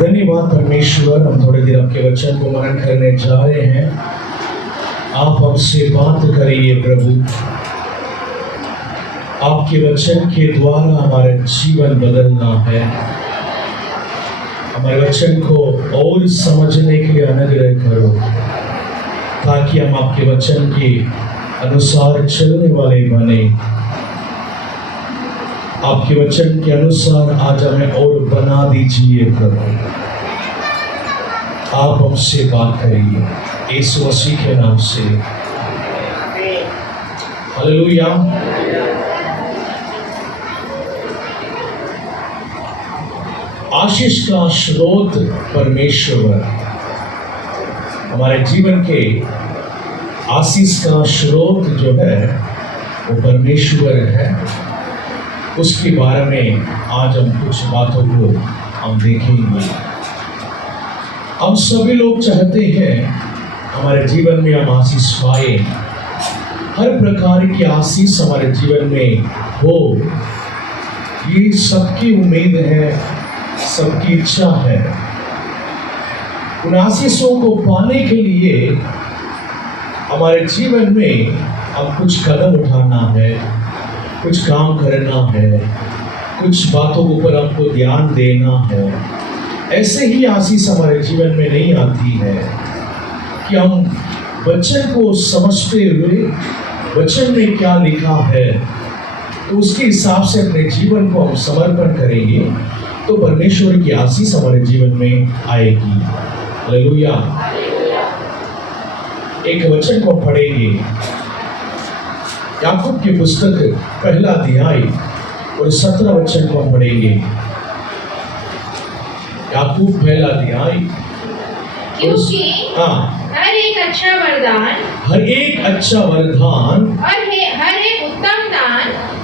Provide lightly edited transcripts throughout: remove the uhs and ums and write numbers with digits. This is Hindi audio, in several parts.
धन्यवाद परमेश्वर, हम थोड़ी देर आपके वचन को मनन करने जा रहे हैं। आप हमसे बात करिए प्रभु। आपके वचन के द्वारा हमारा जीवन बदलना है। हमारे वचन को और समझने के लिए अनुग्रह करो, ताकि हम आपके वचन के अनुसार चलने वाले बने। आपके वचन के अनुसार आज हमें और बना दीजिए प्रभु। आप हमसे बात करिए यीशु मसीह के नाम से, हालेलुया। आशीष का स्रोत परमेश्वर, हमारे जीवन के आशीष का स्रोत जो है वो परमेश्वर है। उसके बारे में आज हम कुछ बातों को हम देखेंगे। हम सभी लोग चाहते हैं हमारे जीवन में हम आशीष पाए, हर प्रकार की आशीष हमारे जीवन में हो। ये सबकी उम्मीद है, सबकी इच्छा है। उन आशीषों को पाने के लिए हमारे जीवन में हम कुछ कदम उठाना है, कुछ काम करना है, कुछ बातों के ऊपर हमको ध्यान देना है। ऐसे ही आशीष हमारे जीवन में नहीं आती है कि हम वचन को समझते हुए वचन में क्या लिखा है तो उसके हिसाब से अपने जीवन को हम समर्पण करेंगे तो परमेश्वर की आशीष हमारे जीवन में आएगी। हालेलुया। एक वचन को पढ़ेंगे, याकूब की पुस्तक पहला अध्याय और 17 वचन को हम पढ़ेंगे। याकूब पहला अध्याय। क्योंकि हर एक अच्छा वरदान और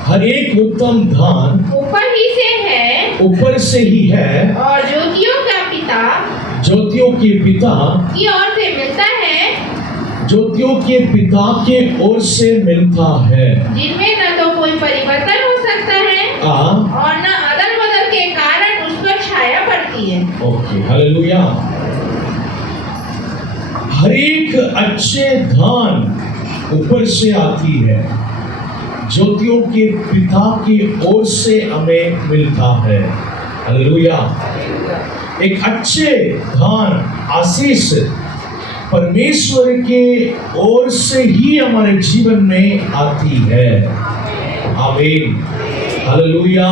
हर एक उत्तम दान ऊपर से ही है और ज्योतियों के पिता की ओर से मिलता है, ज्योतियों के पिता के ओर से मिलता है, जिनमें न तो कोई परिवर्तन हो सकता है और न अदल बदल के कारण उस पर छाया पड़ती है। Okay, hallelujah. हर एक अच्छे दान ऊपर से आती है, ज्योतियों के पिता की ओर से हमें मिलता है। हालेलुया। एक अच्छे दान आशीष परमेश्वर के ओर से ही हमारे जीवन में आती है। आमीन, हालेलुया,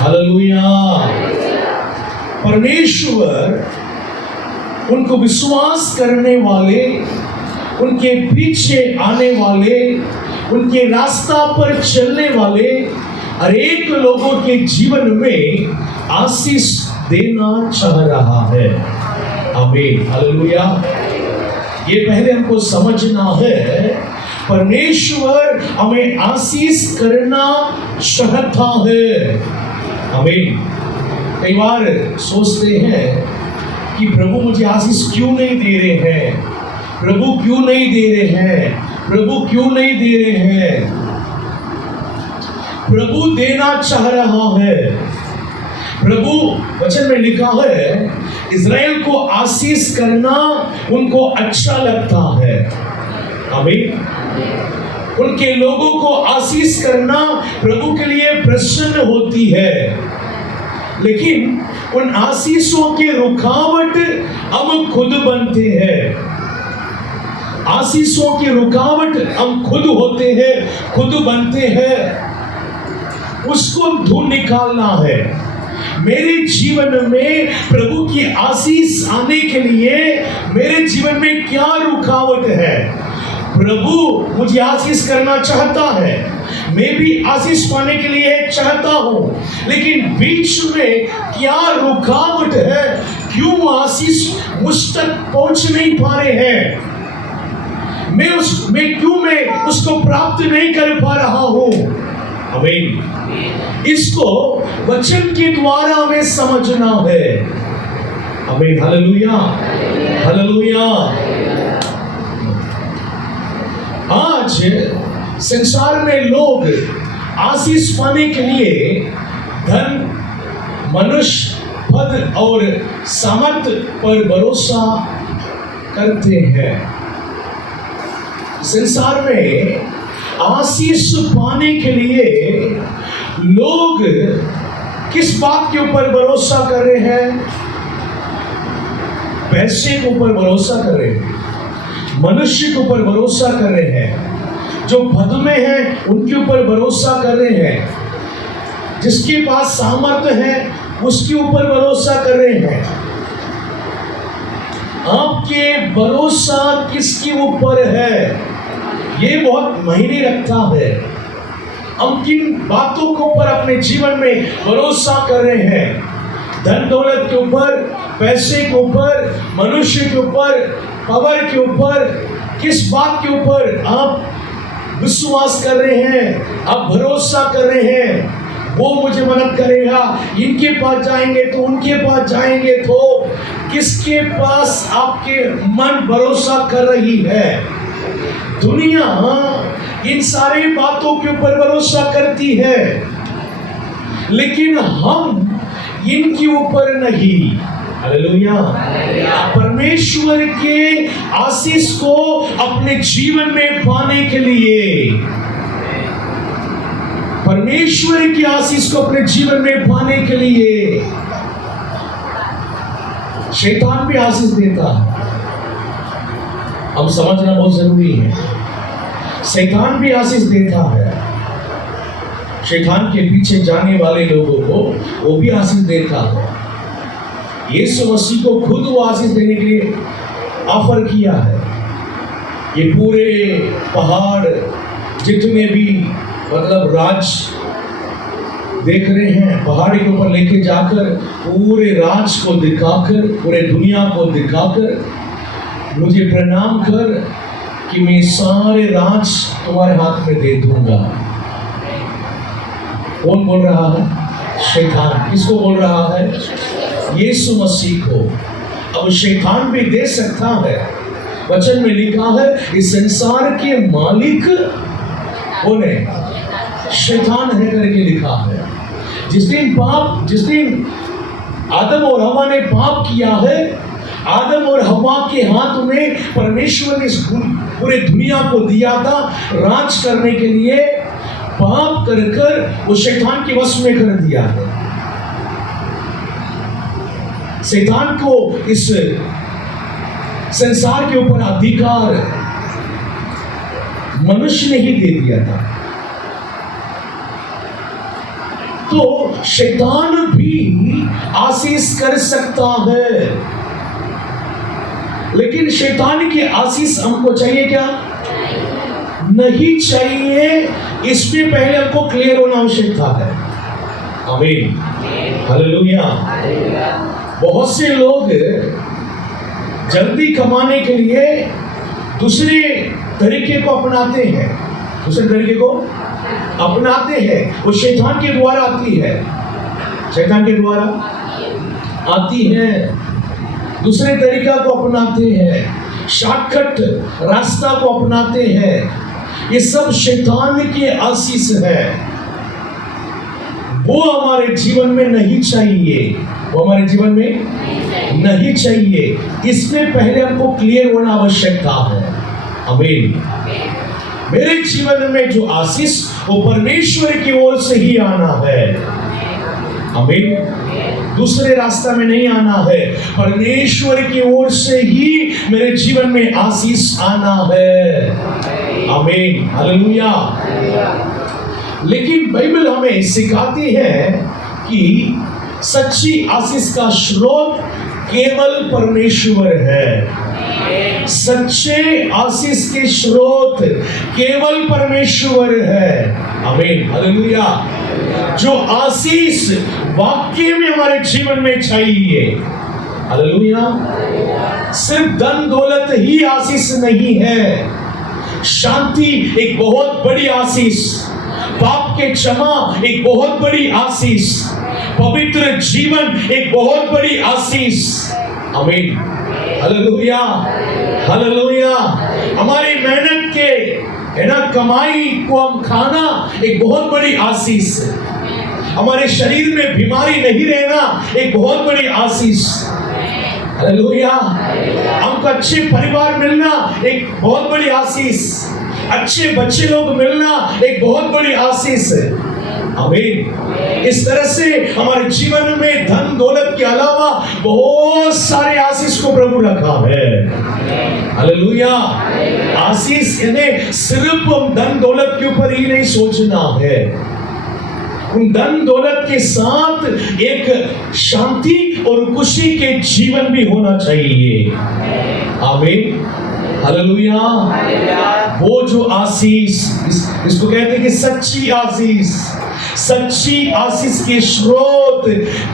हालेलुया। परमेश्वर उनको विश्वास करने वाले, उनके पीछे आने वाले, उनके रास्ता पर चलने वाले हर एक लोगों के जीवन में आशीष देना चाह रहा है। आमीन, हालेलुया। ये पहले हमको समझना है, परमेश्वर हमें आशीष करना चाहता है। आमीन। कई बार सोचते हैं कि प्रभु मुझे आशीष क्यों नहीं दे रहे हैं, प्रभु क्यों नहीं दे रहे हैं, प्रभु क्यों नहीं दे रहे हैं। प्रभु देना चाह रहा है। प्रभु वचन में लिखा है, इज़राइल को आशीष करना उनको अच्छा लगता है। आमीन। उनके लोगों को आशीष करना प्रभु के लिए प्रसन्न होती है। लेकिन उन आशीषों की रुकावट हम खुद बनते हैं। आशीषों की रुकावट हम खुद होते हैं, खुद बनते हैं। उसको ढूंढ निकालना है। मेरे जीवन में प्रभु की आशीष आने के लिए मेरे जीवन में क्या रुकावट है। प्रभु मुझे आशीष करना चाहता है, मैं भी आशीष पाने के लिए चाहता हूँ, लेकिन बीच में क्या रुकावट है, क्यों आशीष मुझ तक पहुँच नहीं पा रहे हैं, मैं उसको प्राप्त नहीं कर पा रहा हूँ। आमीन। इसको वचन के द्वारा हमें समझना है। आमीन, हालेलुया, हालेलुया। आज संसार में लोग आशीष पाने के लिए धन, मनुष्य पद और सामर्थ पर भरोसा करते हैं। संसार में आशीष पाने के लिए लोग किस बात के ऊपर भरोसा कर रहे हैं? पैसे के ऊपर भरोसा कर रहे हैं, मनुष्य के ऊपर भरोसा कर रहे हैं, जो पद में है उनके ऊपर भरोसा कर रहे हैं, जिसके पास सामर्थ्य है उसके ऊपर भरोसा कर रहे हैं। आपके भरोसा किसके ऊपर है? ये बहुत मायने रखता है। हम किन बातों के ऊपर अपने जीवन में भरोसा कर रहे हैं? धन दौलत के ऊपर, पैसे के ऊपर, मनुष्य के ऊपर, पावर के ऊपर, किस बात के ऊपर आप विश्वास कर रहे हैं, आप भरोसा कर रहे हैं? वो मुझे मदद करेगा, इनके पास जाएंगे तो, उनके पास जाएंगे तो, किसके पास आपके मन भरोसा कर रही है? दुनिया इन सारी बातों के ऊपर भरोसा करती है, लेकिन हम इनके ऊपर नहीं। हालेलुया। परमेश्वर के आशीष को अपने जीवन में पाने के लिए, परमेश्वर की आशीष को अपने जीवन में पाने के लिए शैतान भी आशीष देता है। हम समझना बहुत जरूरी है। शैतान भी आशीष देता है। शैतान के पीछे जाने वाले लोगों को वो भी आशीष देता है। यीशु मसीह को खुद वो आशीष देने के लिए ऑफर किया है। ये पूरे पहाड़ जितने भी मतलब राज देख रहे हैं, पहाड़ी के ऊपर लेके जाकर पूरे राज को दिखाकर, पूरे दुनिया को दिखाकर, मुझे प्रणाम कर कि मैं सारे राज तुम्हारे हाथ में दे दूंगा। कौन बोल रहा है? शैतान। किसको बोल रहा है? यीशु मसीह को। अब शैतान भी दे सकता है। वचन में लिखा है इस संसार के मालिक कौन है? शैतान है करके लिखा है। जिस दिन आदम और हवा ने पाप किया है, आदम और हवा के हाथ में परमेश्वर ने इस पूरे दुनिया को दिया था राज करने के लिए। पाप कर कर वो शैतान के वश में कर दिया है। शैतान को इस संसार के ऊपर अधिकार मनुष्य ने ही दे दिया था। तो शैतान भी आशीष कर सकता है, लेकिन शैतान की आशीष हमको चाहिए क्या? नहीं चाहिए। इसमें पहले हमको क्लियर होना आवश्यकता है। आमीन। हालेलुया। बहुत से लोग जल्दी कमाने के लिए दूसरे तरीके को अपनाते हैं। दूसरे तरीके को अपनाते हैं। वो शैतान के द्वारा आती है। शैतान के द्वारा आती है। दूसरे तरीका को अपनाते हैं। शॉर्टकट रास्ता को अपनाते हैं। ये सब शैतान की आशीष है। वो हमारे जीवन में नहीं चाहिए। वो हमारे जीवन में नहीं चाहिए। इसमें पहले हमको क्लियर होना आवश्यकता है। आमीन। मेरे जीवन में जो आशीष वो परमेश्वर की ओर से ही आना है। आमीन। दूसरे रास्ता में नहीं आना है। परमेश्वर की ओर से ही मेरे जीवन में आशीष आना है। आमीन। हालेलुया। लेकिन बाइबल हमें सिखाती है कि सच्ची आशीष का स्रोत केवल परमेश्वर है। सच्चे आशीष के स्रोत केवल परमेश्वर है। आमीन। हालेलुया। जो आशीष वाक्य में हमारे जीवन में चाहिए। हालेलुया। सिर्फ धन दौलत ही आशीष नहीं है। शांति एक बहुत बड़ी आशीष, पाप के क्षमा एक बहुत बड़ी आशीष, पवित्र जीवन एक बहुत बड़ी आशीष। आमीन। हालेलुया। हालेलुया। हमारी मेहनत के है ना कमाई को हम खाना एक बहुत बड़ी आशीष है। हमारे शरीर में बीमारी नहीं रहना एक बहुत बड़ी आशीष। हालेलुया। हमको अच्छे परिवार मिलना एक बहुत बड़ी आशीष। अच्छे बच्चे लोग मिलना एक बहुत बड़ी आशीष है। आमीन। इस तरह से हमारे जीवन में धन दौलत के अलावा बहुत सारे आशीष को प्रभु रखा है। हालेलुया। आशीष इन्हें सिर्फ धन दौलत के ऊपर ही नहीं सोचना है, उन धन दौलत के साथ एक शांति और खुशी के जीवन भी होना चाहिए। आमीन। हालेलुया। वो जो आशीष, इसको कहते हैं कि सच्ची आशीष, सच्ची आशीष के स्रोत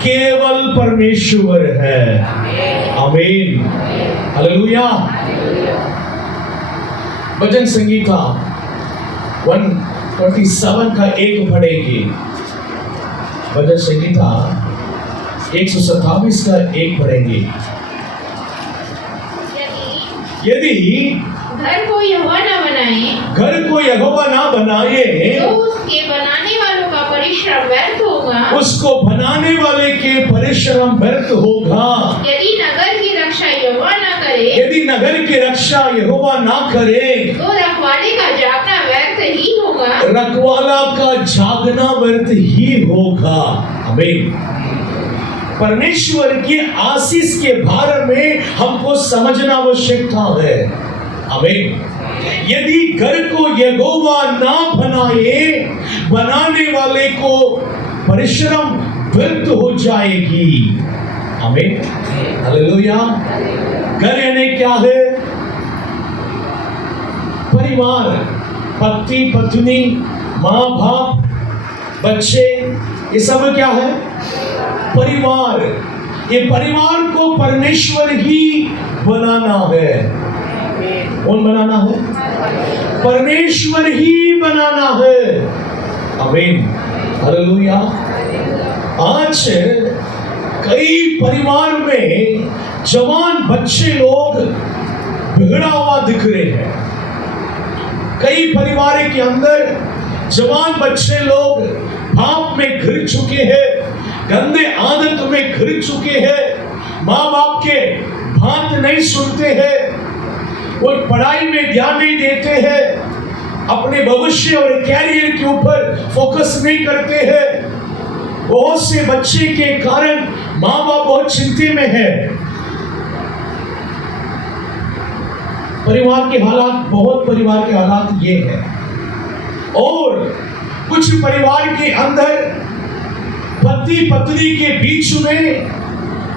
केवल परमेश्वर है। आमीन। हालेलुया। भजन संगीता 127 का 1 पढ़ेंगे। भजन संगीता 127 का 1 पढ़ेंगे। यदि घर को यहोवा न बनाए, घर को यहोवा ना बनाए, तो उसके बनाने वालों का परिश्रम व्यर्थ होगा। उसको बनाने वाले के परिश्रम व्यर्थ होगा। यदि नगर की रक्षा यहोवा न करे, यदि नगर की रक्षा यहोवा ना करे, तो रखवाले का जागना व्यर्थ ही होगा। रखवाला का जागना व्यर्थ ही होगा। आमीन। परमेश्वर की आशीष के बारे में हमको समझना आवश्यकता है। आमीन। यदि घर को यहोवा ना बनाए, बनाने वाले को परिश्रम व्यर्थ हो जाएगी। आमीन। हालेलुया। घर यानी क्या है? परिवार, पति पत्नी, माँ बाप, बच्चे, ये सब क्या है? परिवार। ये परिवार को परमेश्वर ही बनाना है। कौन बनाना है? परमेश्वर ही बनाना है। आमीन। हालेलुया। आज कई परिवार में जवान बच्चे लोग बिगड़ा हुआ दिख रहे हैं। कई परिवार के अंदर जवान बच्चे लोग पाप में घिर चुके हैं, गंदे आदत में घिर चुके हैं, माँ बाप के बात नहीं सुनते हैं, वो पढ़ाई में ध्यान नहीं देते हैं, अपने भविष्य और कैरियर के ऊपर फोकस नहीं करते हैं। बहुत से बच्चे के कारण माँ बाप बहुत चिंता में है। परिवार के हालात, बहुत परिवार के हालात ये है। और कुछ परिवार के अंदर पति पत्नी के बीच में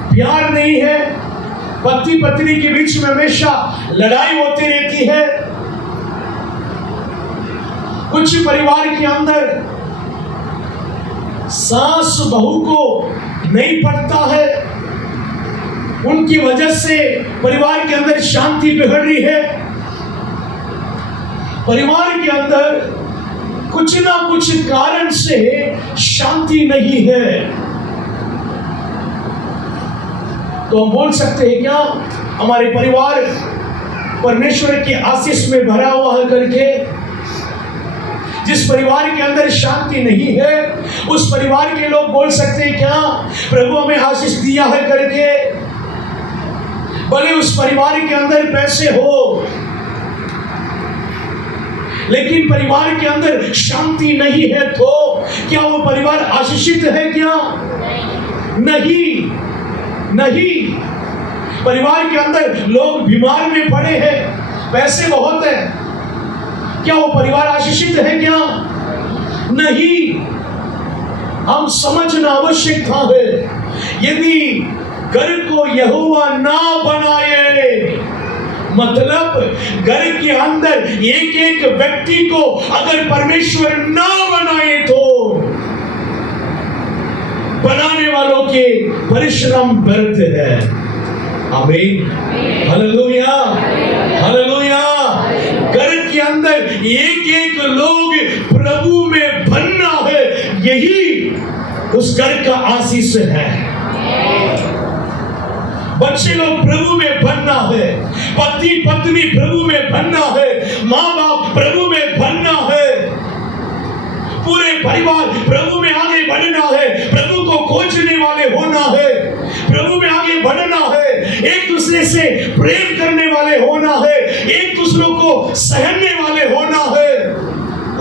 प्यार नहीं है, पति पत्नी के बीच में हमेशा लड़ाई होती रहती है। कुछ परिवार के अंदर सास बहू को नहीं पड़ता है, उनकी वजह से परिवार के अंदर शांति बिगड़ रही है। परिवार के अंदर कुछ ना कुछ कारण से शांति नहीं है। तो हम बोल सकते हैं क्या हमारे परिवार परमेश्वर की आशीष में भरा हुआ है करके? जिस परिवार के अंदर शांति नहीं है, उस परिवार के लोग बोल सकते हैं क्या प्रभु हमें आशीष दिया है करके? भले उस परिवार के अंदर पैसे हो, लेकिन परिवार के अंदर शांति नहीं है, तो क्या वो परिवार आशीषित है क्या? नहीं, नहीं। परिवार के अंदर लोग बीमार में पड़े हैं, पैसे बहुत है, क्या वो परिवार आशीषित है क्या? नहीं। हम समझना आवश्यक है, यदि घर को यहोवा ना बनाए, मतलब घर के अंदर एक एक व्यक्ति को अगर परमेश्वर ना बनाए, तो बनाने वालों के परिश्रम व्यर्थ है। आमीन। हालेलुया। हालेलुया। घर के अंदर एक एक लोग प्रभु में बनना है, यही उस घर का आशीष है। बच्चे लोग प्रभु में बनना है, पति पत्नी प्रभु में बनना है, माँ बाप प्रभु में बनना है, पूरे परिवार प्रभु में आगे बढ़ना है। दूसरे से प्रेम करने वाले होना है, एक दूसरों को सहने वाले होना है।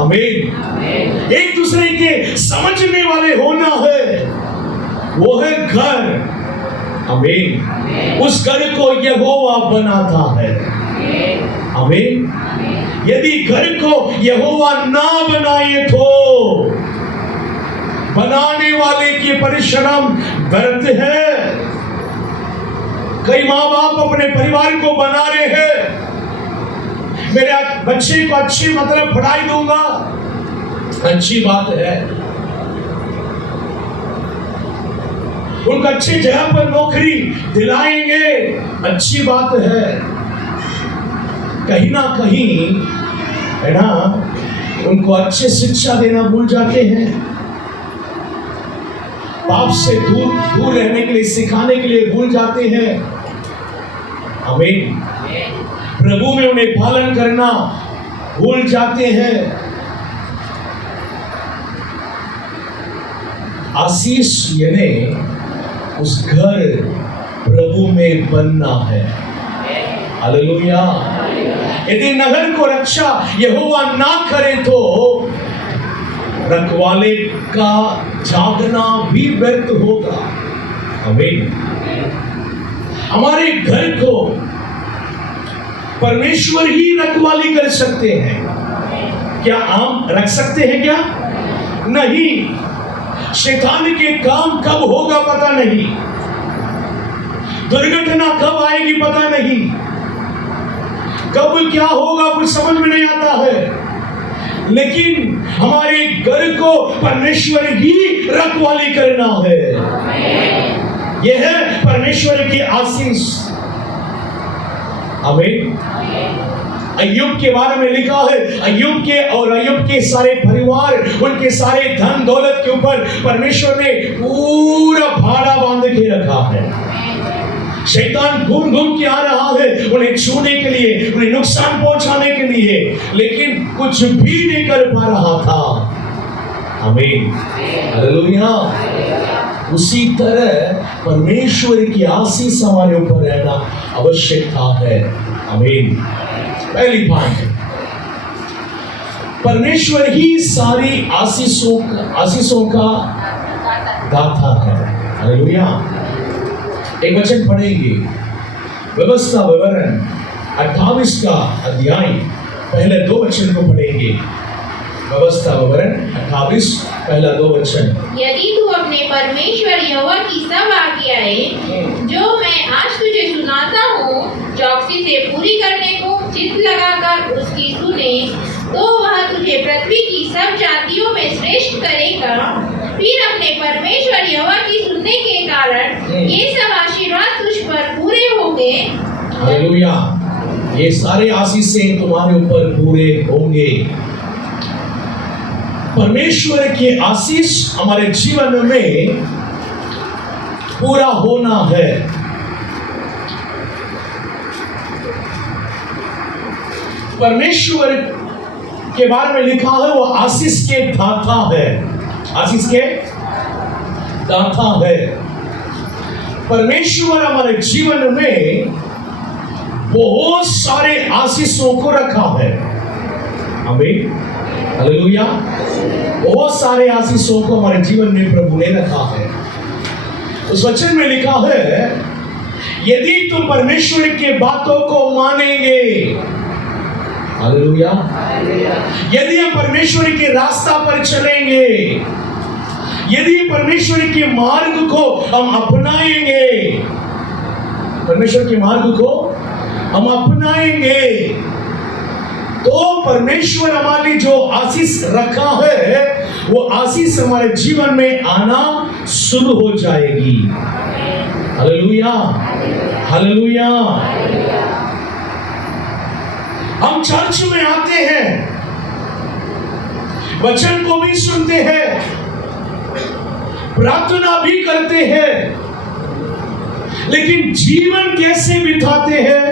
आमीन। एक दूसरे के समझने वाले होना है, वो है घर। आमीन। उस घर को यहोवा बनाता है। आमीन। यदि घर को यहोवा ना बनाए तो बनाने वाले की परिश्रम व्यर्थ है। कई माँ बाप अपने परिवार को बना रहे हैं, मेरे बच्चे को अच्छी मतलब पढ़ाई दूंगा, अच्छी बात है, उनको अच्छी जगह पर नौकरी दिलाएंगे, अच्छी बात है। कहीं ना कहीं है ना, उनको अच्छी शिक्षा देना भूल जाते हैं, पाप से दूर रहने के लिए सिखाने के लिए भूल जाते हैं। आमीन। प्रभु में उन्हें पालन करना भूल जाते हैं। आशीष यानी उस घर प्रभु में बनना है। हालेलुया। यदि नगर को रक्षा यहोवा ना करे तो रखवाले का जागना भी व्यर्थ होगा। आमीन। हमारे घर को परमेश्वर ही रखवाली कर सकते हैं। क्या हम रख सकते हैं? क्या नहीं। शैतान के काम कब होगा पता नहीं, दुर्घटना कब आएगी पता नहीं, कब क्या होगा कुछ समझ में नहीं आता है। लेकिन हमारे घर को परमेश्वर ही रखवाली करना है। यह है परमेश्वर की आशीष। आमीन। अय्यूब के बारे में लिखा है, अय्यूब के सारे परिवार, उनके सारे धन दौलत के ऊपर परमेश्वर ने पूरा भाड़ा बांध के रखा है। शैतान घूम घूम के आ रहा है उन्हें छूने के लिए, उन्हें नुकसान पहुंचाने के लिए, लेकिन कुछ भी नहीं कर पा रहा था। आमीन। हालेलुया। उसी तरह परमेश्वर की आशीष हमारे ऊपर रहना आवश्यकता है। आमीन। पहली बात, परमेश्वर ही सारी आशीषों का दाता है। हालेलुया। एक वचन पढ़ेंगे, व्यवस्था विवरण 28 का अध्याय पहले 2 वचन को पढ़ेंगे। व्यवस्था विवरण 28 पहला 2 वचन। यदि तू अपने परमेश्वर यहोवा की सब आज्ञाएं जो मैं आज तुझे सुनाता हूँ चौकसी से पूरी करने को चित्त लगाकर उसकी सुने, तो वह तुझे पृथ्वी की सब जातियों में श्रेष्ठ करेगा। फिर अपने परमेश्वर यहोवा की सुनने के कारण ये सब आशीर्वाद तुझ पर पूरे होंगे। हालेलुया। ये सारे आशीषें तुम्हारे ऊपर पूरे होंगे। परमेश्वर की आशीष हमारे जीवन में पूरा होना है। परमेश्वर के बारे में लिखा है वो आशीष के दाता है। आशीष के दाता है। परमेश्वर हमारे जीवन में बहुत सारे आशीषों को रखा है। आमीन। हालेलुया। बहुत सारे आशीषों को हमारे जीवन में प्रभु ने रखा है। उस वचन में लिखा है, यदि तुम परमेश्वर के बातों को मानेंगे, हालेलुया, यदि हम परमेश्वर के रास्ता पर चलेंगे, यदि परमेश्वर के मार्ग को हम अपनाएंगे, परमेश्वर के मार्ग को हम अपनाएंगे, तो परमेश्वर हमारी जो आशीष रखा है वो आशीष हमारे जीवन में आना शुरू हो जाएगी। हालेलुया। हालेलुया। हम चर्च में आते हैं, वचन को भी सुनते हैं, प्रार्थना भी करते हैं, लेकिन जीवन कैसे बिताते हैं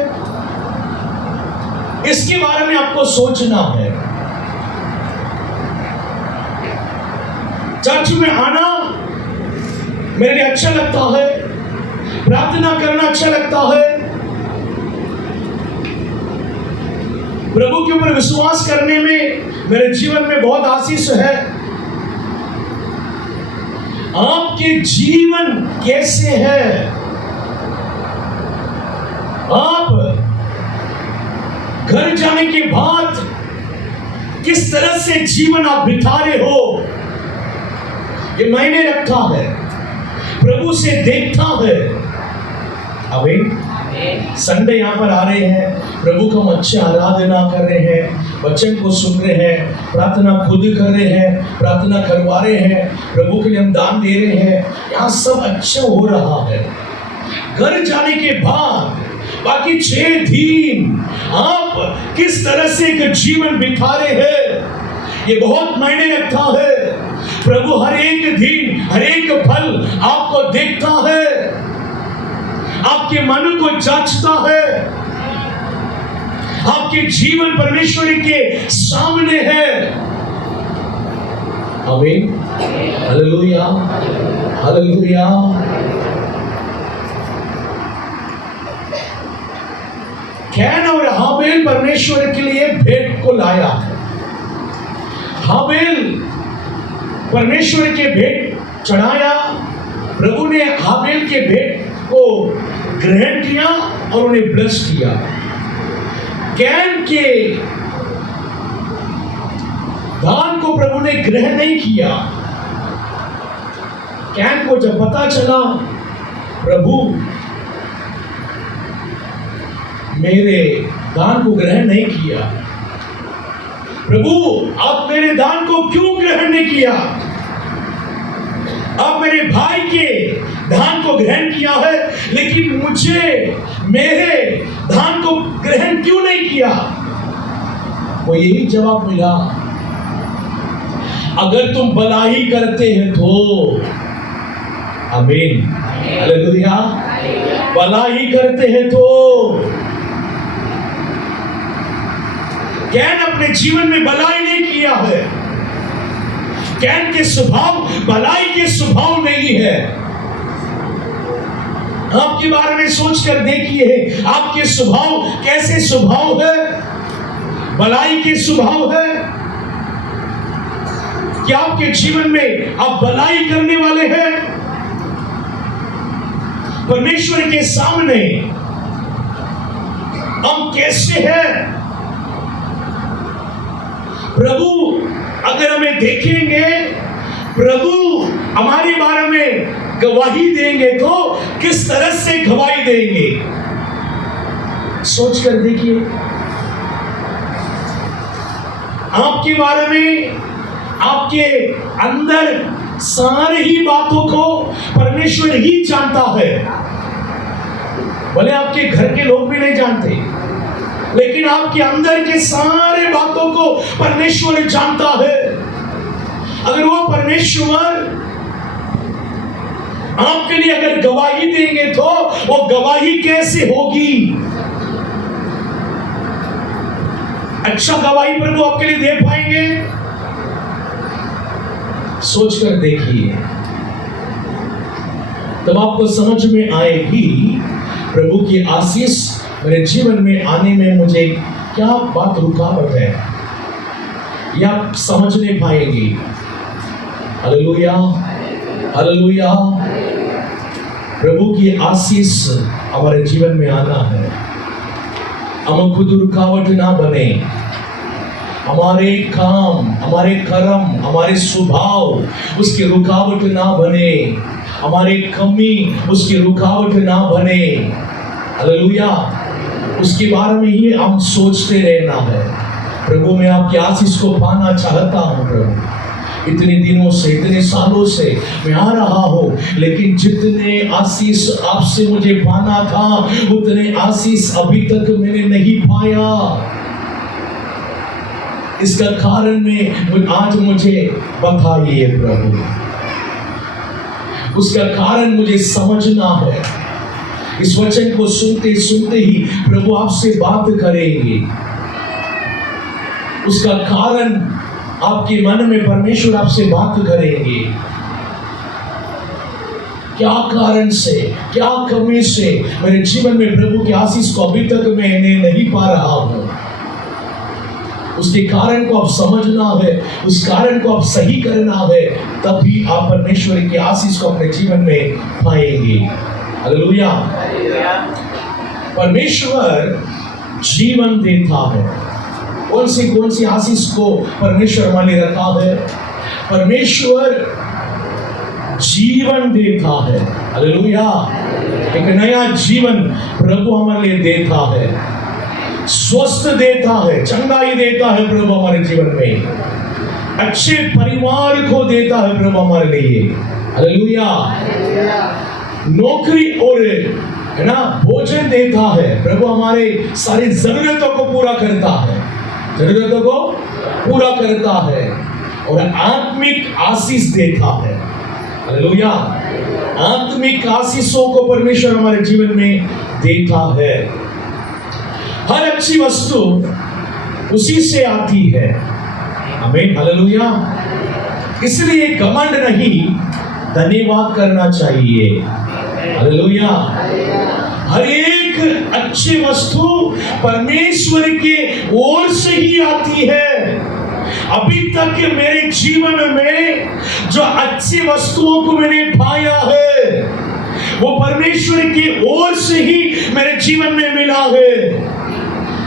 इसके बारे में आपको सोचना है। चर्च में आना मेरे लिए अच्छा लगता है, प्रार्थना करना अच्छा लगता है, प्रभु के ऊपर विश्वास करने में मेरे जीवन में बहुत आशीष है। आपके जीवन कैसे है? आप घर जाने के बाद किस तरह से जीवन आप बिता रहे हो, ये मायने रखता है, प्रभु से देखता है। आमीन। संडे यहाँ पर आ रहे हैं, प्रभु को हम अच्छे आराधना कर रहे हैं, वचन को सुन रहे हैं, प्रार्थना खुद कर रहे हैं, प्रार्थना करवा रहे हैं, प्रभु के लिए हम दान दे रहे हैं, यहाँ सब अच्छा हो रहा है। घर जाने के बाद बाकी 6 दिन आप किस तरह से एक जीवन बिता रहे हैं, ये बहुत मायने रखता है। प्रभु हर एक दिन हर एक पल आपको देखता है, आपके मन को जांचता है। आपके जीवन परमेश्वर के सामने है। आमीन। Hallelujah, hallelujah. कैन और हाबेल परमेश्वर के लिए भेंट को लाया है। हाबेल परमेश्वर के भेंट चढ़ाया, प्रभु ने हाबेल के भेंट को ग्रहण किया और उन्हें ब्लेस किया। कैन के दान को प्रभु ने ग्रहण नहीं किया। कैन को जब पता चला प्रभु मेरे दान को ग्रहण नहीं किया, प्रभु आप मेरे दान को क्यों ग्रहण नहीं किया? आप मेरे भाई के दान को ग्रहण किया है, लेकिन मुझे मेरे दान को ग्रहण क्यों नहीं किया? वो यही जवाब मिला, अगर तुम भलाई करते हैं तो। आमीन, हालेलुया। भलाई करते हैं तो। कैन अपने जीवन में भलाई नहीं किया है। कैन के स्वभाव भलाई के स्वभाव नहीं है। आपके बारे में सोचकर देखिए, आपके स्वभाव कैसे स्वभाव है? भलाई के स्वभाव है? क्या आपके जीवन में आप भलाई करने वाले हैं? परमेश्वर के सामने हम कैसे हैं? प्रभु अगर हमें देखेंगे, प्रभु हमारे बारे में गवाही देंगे तो किस तरह से गवाही देंगे? सोच कर देखिए। आपके बारे में, आपके अंदर सारी ही बातों को परमेश्वर ही जानता है। भले आपके घर के लोग भी नहीं जानते, लेकिन आपके अंदर के सारे बातों को परमेश्वर जानता है। अगर वो परमेश्वर आपके लिए अगर गवाही देंगे तो वो गवाही कैसे होगी? अच्छा गवाही प्रभु आपके लिए दे पाएंगे? सोचकर देखिए, तब आपको समझ में आएगी प्रभु की आशीष मेरे जीवन में आने में मुझे क्या बात रुकावट है, या समझ नहीं पाएंगे। Hallelujah, hallelujah. प्रभु की आशीष हमारे जीवन में आना है। हम खुद रुकावट ना बने। हमारे काम, हमारे कर्म, हमारे स्वभाव उसकी रुकावट ना बने। हमारी कमी उसकी रुकावट ना बने। हालेलुया। उसके बारे में ही हम सोचते रहना है। प्रभु मैं आपकी आशीष को पाना चाहता हूँ। प्रभु इतने दिनों से, इतने सालों से मैं आ रहा हूँ, लेकिन जितने आशीष आपसे मुझे पाना था उतने आशीष अभी तक मैंने नहीं पाया। इसका कारण में आज मुझे बताइए प्रभु। उसका कारण मुझे समझना है। इस वचन को सुनते सुनते ही प्रभु आपसे बात करेंगे। उसका कारण आपके मन में परमेश्वर आपसे बात करेंगे। क्या कारण से, क्या कमी से मेरे जीवन में प्रभु की आशीष को अभी तक मैंने नहीं पा रहा हूं। उसके कारण को आप समझना है, उस कारण को आप सही करना है, तभी आप परमेश्वर की आशीष को अपने जीवन में पाएंगे। हालेलुया। परमेश्वर जीवन देता है। कौन सी आशीष को परमेश्वर हमारे लिए रखा है? परमेश्वर जीवन देता है। हालेलुया। एक नया जीवन प्रभु हमारे लिए देता है, स्वस्थ देता है, चंगाई देता है प्रभु हमारे जीवन में, अच्छे परिवार को देता है प्रभु हमारे लिए। हालेलुया। नौकरी और है ना भोजन देता है प्रभु, हमारे सारी जरूरतों को पूरा करता है, जरूरतों को पूरा करता है और आत्मिक आशीष देता है। हालेलुया। आत्मिक आशीषों को परमेश्वर हमारे जीवन में देता है। हर अच्छी वस्तु उसी से आती है। आमीन। हालेलुया। इसलिए घमंड नहीं, धन्यवाद करना चाहिए। हालेलुया। हर एक अच्छी वस्तु परमेश्वर के ओर से ही आती है। अभी तक मेरे जीवन में जो अच्छी वस्तुओं को मैंने पाया है वो परमेश्वर की ओर से ही मेरे जीवन में मिला है।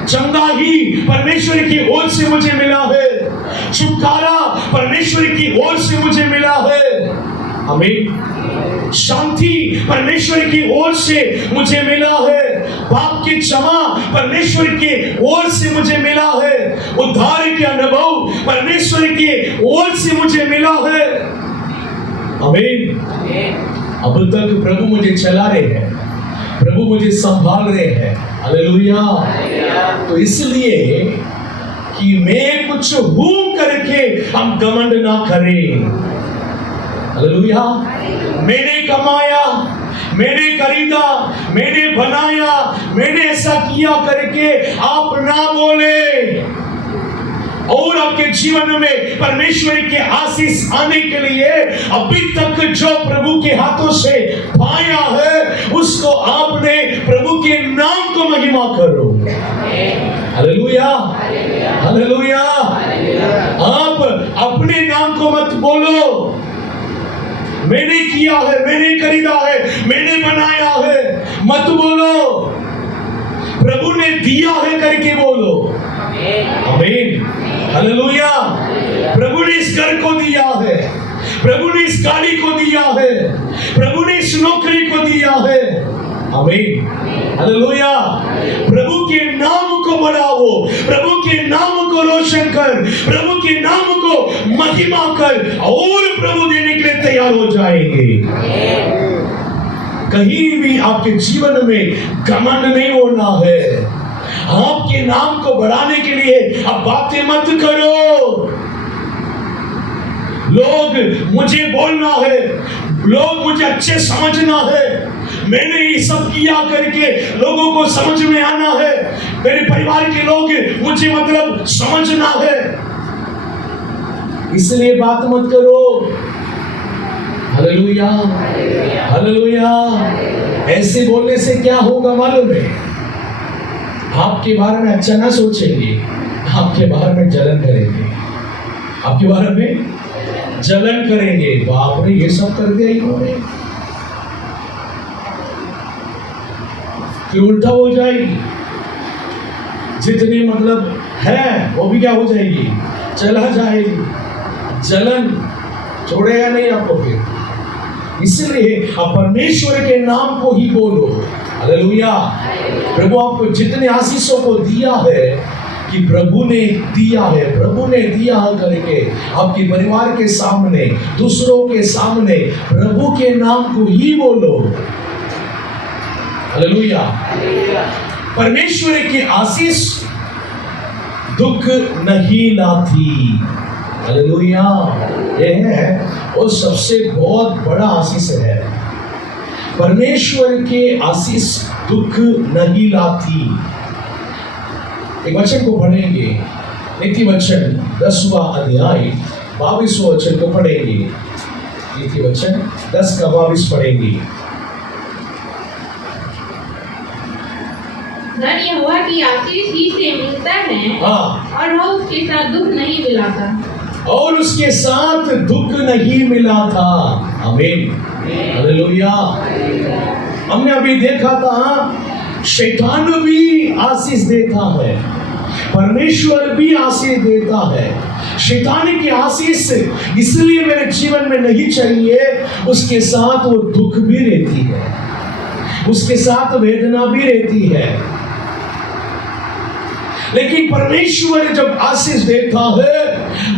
चंगा ही परमेश्वर की ओर से मुझे मिला है, छुटकारा परमेश्वर की ओर से मुझे मिला है। आमीन। शांति परमेश्वर की ओर से मुझे मिला है, पाप की क्षमा परमेश्वर की ओर से मुझे मिला है, उद्धार के अनुभव परमेश्वर की ओर से मुझे मिला है। आमीन। अब तक प्रभु मुझे चला रहे हैं, प्रभु मुझे संभाल रहे हैं। हालेलुया। तो इसलिए कि मैं कुछ हूं करके हम घमंड ना करें। हालेलुया। मैंने कमाया, मैंने खरीदा, मैंने बनाया, मैंने ऐसा किया करके आप ना बोले। और आपके जीवन में परमेश्वर के आशीष आने के लिए अभी तक जो प्रभु के हाथों से पाया है उसको आपने प्रभु के नाम को महिमा करो। हालेलुया। हालेलुया। आप अपने नाम को मत बोलो, मैंने किया है, मैंने खरीदा है, मैंने बनाया है, मत बोलो। प्रभु ने दिया है करके बोलो। आमीन। हालेलुया। प्रभु ने इस घर को दिया है, प्रभु ने इस गाड़ी को दिया है, प्रभु ने इस नौकरी को दिया है। आमीन। हालेलुया। प्रभु के नाम को बढ़ाओ, प्रभु के नाम को रोशन कर, प्रभु के नाम को महिमा कर और प्रभु देने के लिए तैयार हो जाएंगे। कहीं भी आपके जीवन में घमंड नहीं होना है। आपके नाम को बढ़ाने के लिए आप बातें मत करो। लोग मुझे बोलना है, लोग मुझे अच्छे समझना है, मैंने ये सब किया करके लोगों को समझ में आना है, मेरे परिवार के लोग मुझे मतलब समझना है, इसलिए बात मत करो। हालेलुया। हालेलुया। ऐसे बोलने से क्या होगा मालूम है? आपके बारे में अच्छा ना सोचेंगे, आपके बारे में जलन करेंगे, आपके बारे में जलन करेंगे। बाप रे, ये सब कर दिया इन्होंने, फिर उल्टा हो जाएगी। जितनी मतलब है वो भी क्या हो जाएगी, चला जाएगी। जलन छोड़ेगा नहीं आपको फिर। इसलिए आप परमेश्वर के नाम को ही बोलो। हालेलुया। प्रभु आपको जितने आशीषों को दिया है कि प्रभु ने दिया है, प्रभु ने दिया है करके आपके परिवार के सामने, दूसरों के सामने प्रभु के नाम को ही बोलो। हालेलुया। परमेश्वर की आशीष दुख नहीं लाती। हालेलुया। यह है वो सबसे बहुत बड़ा आशीष है। परमेश्वर के आशीष दुख नहीं लाती। एक वचन को पढ़ेंगे, नीति वचन 10वां अध्याय 22वां वचन को पढ़ेंगे। नीति वचन 10 का 22 पढ़ेंगे। धन यहोवा की आशीष ही से मिलता है हाँ, और वह उसके साथ दुख नहीं मिलाता। और उसके साथ दुख नहीं मिला था। आमीन, हालेलुया। हमने अभी देखा था शैतान भी आशीष देता है, परमेश्वर भी आशीष देता है। शैतान की आशीष इसलिए मेरे जीवन में नहीं चाहिए, उसके साथ वो दुख भी रहती है, उसके साथ वेदना भी रहती है। लेकिन परमेश्वर जब आशीष देता है,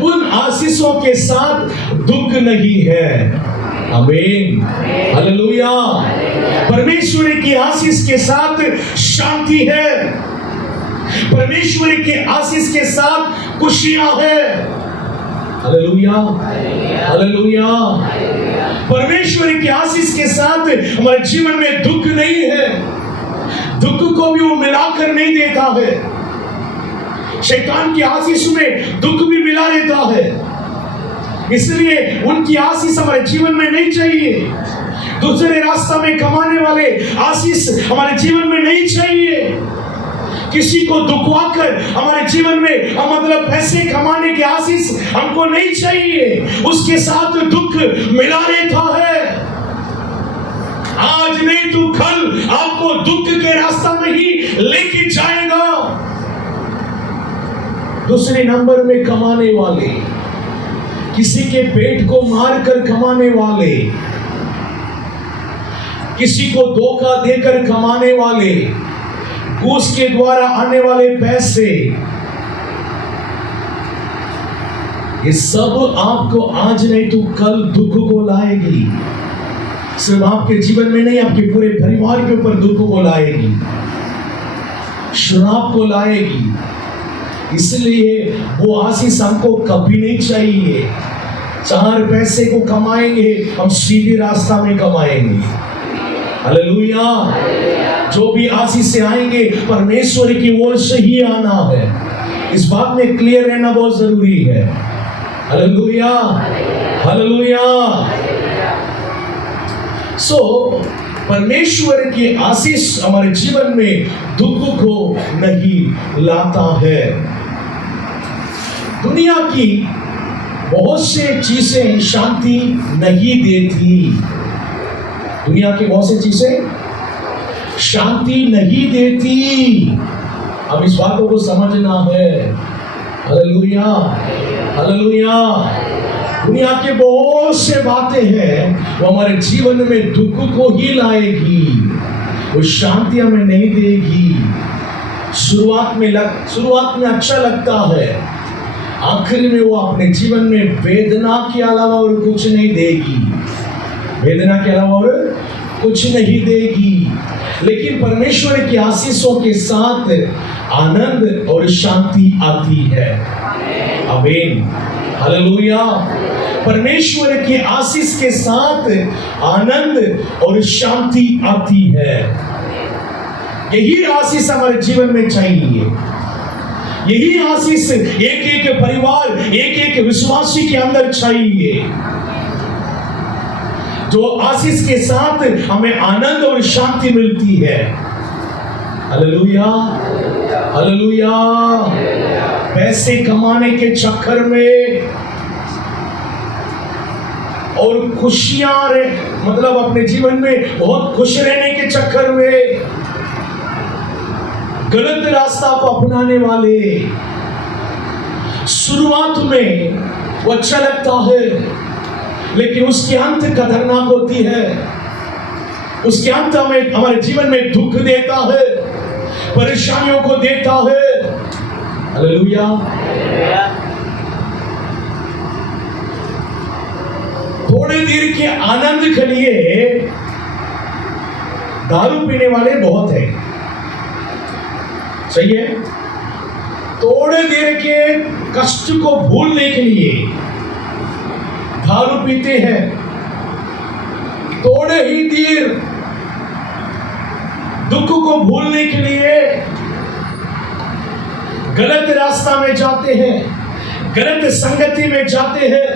उन आशीषों के साथ दुख नहीं है। आमीन, हालेलुया। परमेश्वर की आशीष के साथ शांति है, परमेश्वर के आशीष के साथ खुशियां है। Hallelujah, hallelujah. परमेश्वर की आशीष के साथ हमारे जीवन में दुख नहीं है, दुख को भी वो मिलाकर नहीं देता है। शैतान की आशीष में दुख भी मिला रहता है, इसलिए उनकी आशीष हमारे जीवन में नहीं चाहिए। दूसरे रास्ता में कमाने वाले आशीष हमारे जीवन में नहीं चाहिए। किसी को दुखवाकर हमारे जीवन में मतलब पैसे कमाने की आशीष हमको नहीं चाहिए, उसके साथ दुख मिला रहता है। आज नहीं तो कल आपको दुख के रास्ता में ही लेके जाएगा। दूसरे नंबर में कमाने वाले, किसी के पेट को मारकर कमाने वाले, किसी को धोखा देकर कमाने वाले, घूस के द्वारा आने वाले पैसे, ये सब आपको आज नहीं तो कल दुख को लाएगी। सिर्फ आपके जीवन में नहीं, आपके पूरे परिवार के ऊपर दुख को लाएगी, श्राप को लाएगी। इसलिए वो आशीष हमको कभी नहीं चाहिए। 4 पैसे को कमाएंगे, हम सीधे रास्ता में कमाएंगे। हालेलुया। जो भी आशीष से आएंगे परमेश्वर की ओर से ही आना है, इस बात में क्लियर रहना बहुत जरूरी है। Hallelujah, hallelujah. सो परमेश्वर की आशीष हमारे जीवन में दुख को नहीं लाता है। दुनिया की बहुत से चीजें शांति नहीं देती, दुनिया की बहुत सी चीजें शांति नहीं देती। अब इस बातों को समझना है। Hallelujah, hallelujah. दुनिया के बहुत से बातें हैं वो हमारे जीवन में दुख को ही लाएगी, वो शांति हमें नहीं देगी। शुरुआत में अच्छा लगता है, आखिर में वो अपने जीवन में वेदना के अलावा और कुछ नहीं देगी, वेदना के अलावा और कुछ नहीं देगी। लेकिन परमेश्वर की आशीषों के साथ आनंद और शांति आती है। आमीन, हालेलुया। परमेश्वर की आशीष के साथ आनंद और शांति आती है। यही आशीष हमारे जीवन में चाहिए। यही आशीष एक एक परिवार, एक एक विश्वासी के अंदर चाहिए, जो आशीष के साथ हमें आनंद और शांति मिलती है। Hallelujah, hallelujah. पैसे कमाने के चक्कर में और खुशियां मतलब अपने जीवन में बहुत खुश रहने के चक्कर में गलत रास्ता को अपनाने वाले, शुरुआत में वो अच्छा लगता है लेकिन उसके अंत खतरनाक होती है। उसके अंत हमें हमारे जीवन में दुख देता है, परेशानियों को देता है। हालेलुया। थोड़े देर के आनंद के लिए दारू पीने वाले बहुत हैं, सही है। थोड़े देर के कष्ट को भूलने के लिए दारू पीते हैं, थोड़े ही देर दुख को भूलने के लिए गलत रास्ता में जाते हैं, गलत संगति में जाते हैं।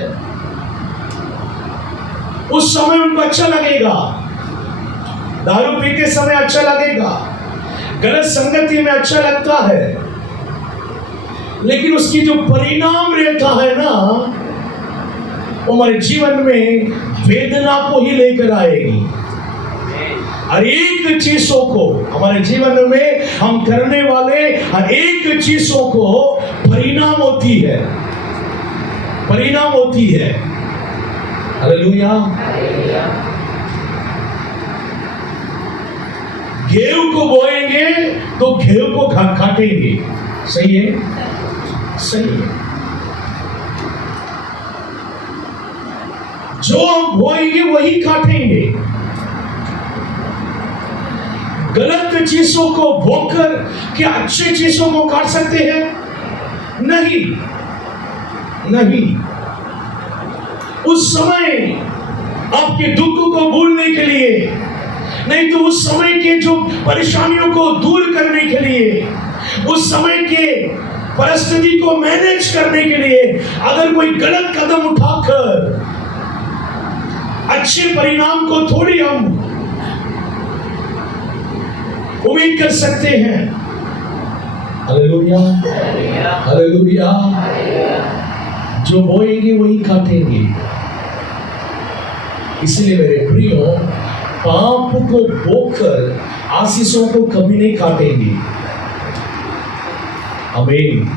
उस समय उनको अच्छा लगेगा, दारू पीते समय अच्छा लगेगा, गलत संगति में अच्छा लगता है, लेकिन उसकी जो परिणाम रहता है ना, वो हमारे जीवन में वेदना को ही लेकर आएगी। हर एक चीजों को हमारे जीवन में हम करने वाले हर एक चीजों को परिणाम होती है, परिणाम होती है। हालेलुया। गेहूं को बोएंगे तो गेहूं को काटेंगे। सही है, सही है। जो हम बोएंगे वही काटेंगे। गलत चीजों को बोकर क्या अच्छी चीजों को काट सकते हैं? नहीं, नहीं। उस समय आपके दुख को भूलने के लिए, नहीं तो उस समय के जो परेशानियों को दूर करने के लिए, उस समय के परिस्थिति को मैनेज करने के लिए अगर कोई गलत कदम उठाकर अच्छे परिणाम को थोड़ी हम उम्मीद कर सकते हैं। Hallelujah, hallelujah. जो बोएंगे वही काटेंगे। इसलिए मेरे प्रियो, पाप को बोकर आशीषों को कभी नहीं काटेंगे। आमीन,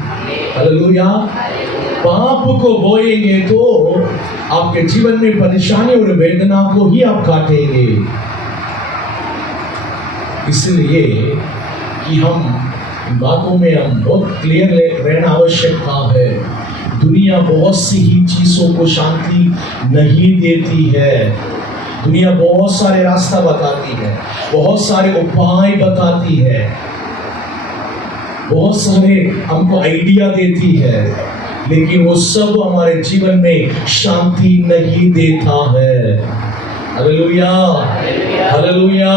हालेलुया। पाप को बोएंगे तो आपके जीवन में परेशानी और वेदना को ही आप काटेंगे। इसलिए कि हम इन बातों में हम बहुत क्लियर रहना आवश्यकता है। दुनिया बहुत सी ही चीजों को शांति नहीं देती है। दुनिया बहुत सारे रास्ता बताती है, बहुत सारे उपाय बताती है, बहुत सारे हमको आइडिया देती है, लेकिन वो सब हमारे जीवन में शांति नहीं देता है। Hallelujah, hallelujah.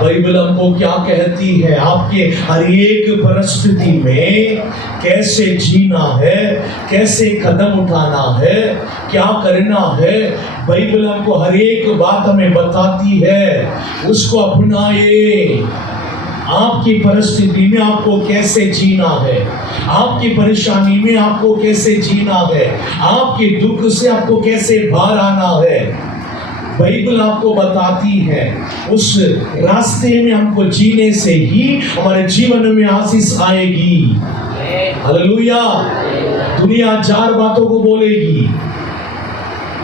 बाइबल हमको क्या कहती है? आपके हर एक परिस्थिति में कैसे जीना है, कैसे कदम उठाना है, क्या करना है, बाइबल हमको हर एक बात हमें बताती है। उसको अपनाए। आपकी परिस्थिति में आपको कैसे जीना है, आपकी परेशानी में आपको कैसे जीना है, आपके दुख से आपको कैसे बाहर आना है, बाइबल आपको बताती है। उस रास्ते में हमको जीने से ही हमारे जीवन में आशीष आएगी। हालेलुया। दुनिया 4 बातों को बोलेगी,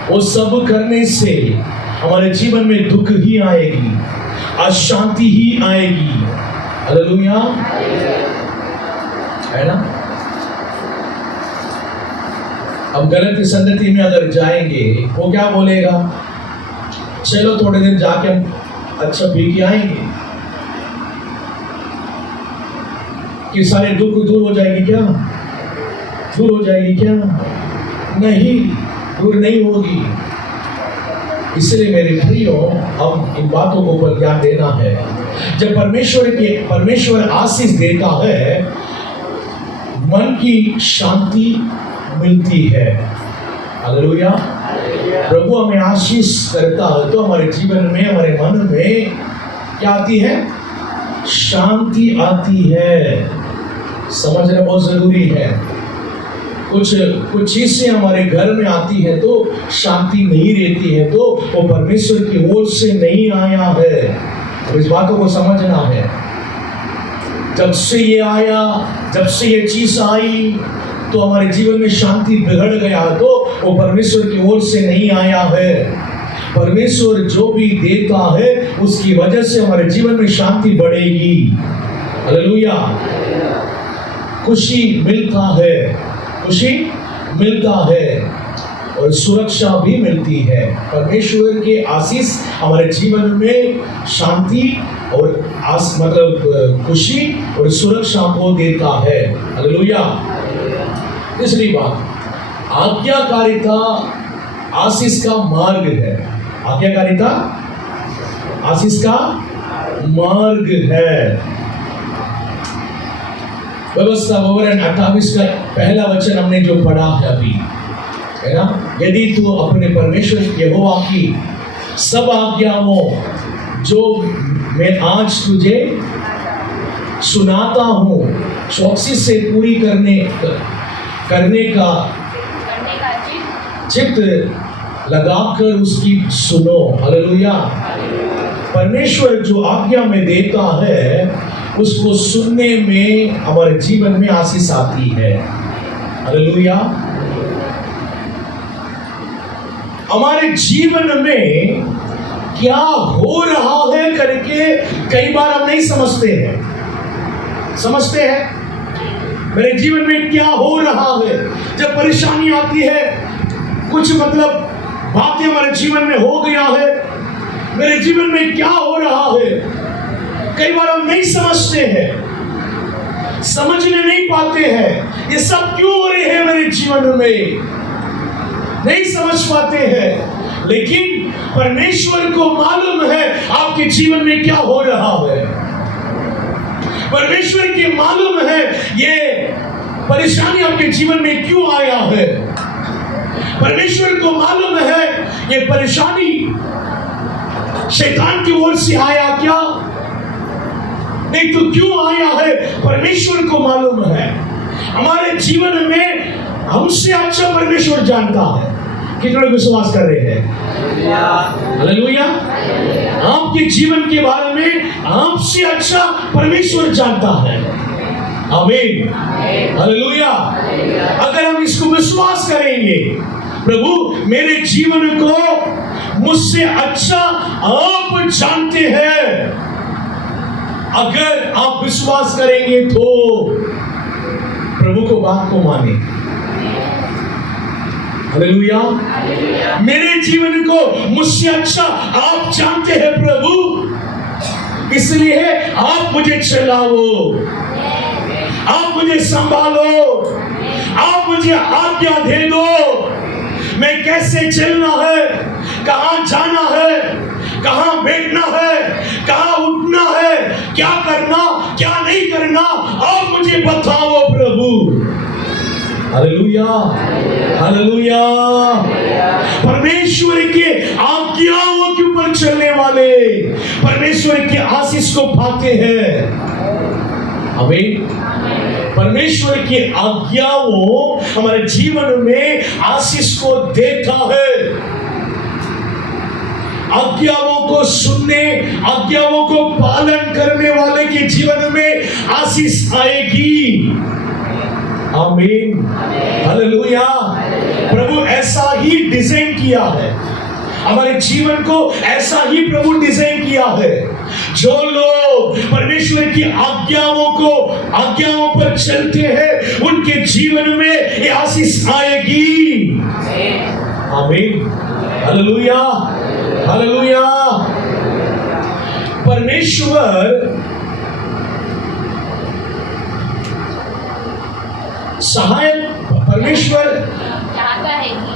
वो सब करने से हमारे जीवन में दुख ही आएगी, अशांति ही आएगी। हालेलुया, है ना? अब गलत संगति में अगर जाएंगे, वो क्या बोलेगा? चलो थोड़े दिन जाके हम अच्छा पी के आएंगे, कि सारे दुख दूर हो जाएगी क्या? दूर हो जाएगी क्या? नहीं, दूर नहीं होगी। इसलिए मेरे प्रियो, अब इन बातों को ऊपर ध्यान देना है। जब परमेश्वर आशीष देता है, मन की शांति मिलती है। हालेलुया। प्रभु हमें आशीष करता है तो हमारे जीवन में, हमारे मन में क्या आती है? शांति आती है। समझना बहुत जरूरी है। कुछ चीजें हमारे घर में आती है तो शांति नहीं रहती है, तो वो परमेश्वर की ओर से नहीं आया है। तो इस बातों को समझना है। जब से ये आया, जब से ये चीज आई, तो हमारे जीवन में शांति बिगड़ गया, तो वो परमेश्वर की ओर से नहीं आया है। परमेश्वर जो भी देता है उसकी वजह से हमारे जीवन में शांति बढ़ेगी। हालेलुया। खुशी मिलता है, खुशी मिलता है और सुरक्षा भी मिलती है। परमेश्वर के आशीष हमारे जीवन में शांति और मतलब खुशी और सुरक्षा को देता है। हालेलुया। तीसरी बात, आज्ञाकारिता आशीष का मार्ग है। आज्ञाकारिता आशीष का मार्ग है। व्यवस्था विवरण 28 का पहला वचन हमने जो पढ़ा है अभी, है ना? यदि तू अपने परमेश्वर यहोवा की सब आज्ञाओं जो मैं आज तुझे सुनाता हूँ, चौकसी से पूरी करने का चित्त लगाकर उसकी सुनो। हालेलुया। परमेश्वर जो आज्ञा में देता है उसको सुनने में हमारे जीवन में आशीष आती है। हालेलुया। हमारे जीवन में क्या हो रहा है करके कई बार हम नहीं समझते हैं मेरे जीवन में क्या हो रहा है। जब परेशानी आती है, कुछ मतलब बातें हमारे जीवन में हो गया है, मेरे जीवन में क्या हो रहा है, कई बार हम नहीं समझते हैं, समझने नहीं पाते हैं ये सब क्यों हो रहे हैं मेरे जीवन में, नहीं समझ पाते हैं। लेकिन परमेश्वर को मालूम है आपके जीवन में क्या हो रहा है। परमेश्वर की मालूम है ये परेशानी आपके जीवन में क्यों आया है। परमेश्वर को मालूम है ये परेशानी शैतान की ओर से आया क्या, नहीं तो क्यों आया है, परमेश्वर को मालूम है। हमारे जीवन में हमसे अच्छा परमेश्वर जानता है। कितने लोग विश्वास कर रहे हैं? हालेलुया। आपके जीवन के बारे में आपसे अच्छा परमेश्वर जानता है। आमीन। हालेलुया। अगर हम इसको विश्वास करेंगे, प्रभु मेरे जीवन को मुझसे अच्छा आप जानते हैं, अगर आप विश्वास करेंगे तो प्रभु को बात को माने। हालेलुया। मेरे जीवन को मुझसे अच्छा आप जानते हैं प्रभु, इसलिए आप मुझे चलाओ, आप मुझे संभालो, आप मुझे आज्ञा दे दो। मैं कैसे चलना है, कहां जाना है, कहां बैठना है, कहां उठना है, क्या करना क्या नहीं करना, आप मुझे बताओ प्रभु। हालेलुया। हालेलुया। परमेश्वर के आज्ञाओं के ऊपर चलने वाले परमेश्वर के आशीष को पाते हैं। आमीन। परमेश्वर की आज्ञाओं हमारे जीवन में आशीष को देता है। आज्ञाओं को सुनने, आज्ञाओं को पालन करने वाले के जीवन में आशीष आएगी। आमीन। हालेलुया। प्रभु ऐसा ही डिजाइन किया है, हमारे जीवन को ऐसा ही प्रभु डिजाइन किया है। जो लोग परमेश्वर की आज्ञाओं पर चलते हैं उनके जीवन में ये आशीष आएगी। आमीन। हालेलुया। हालेलुया। परमेश्वर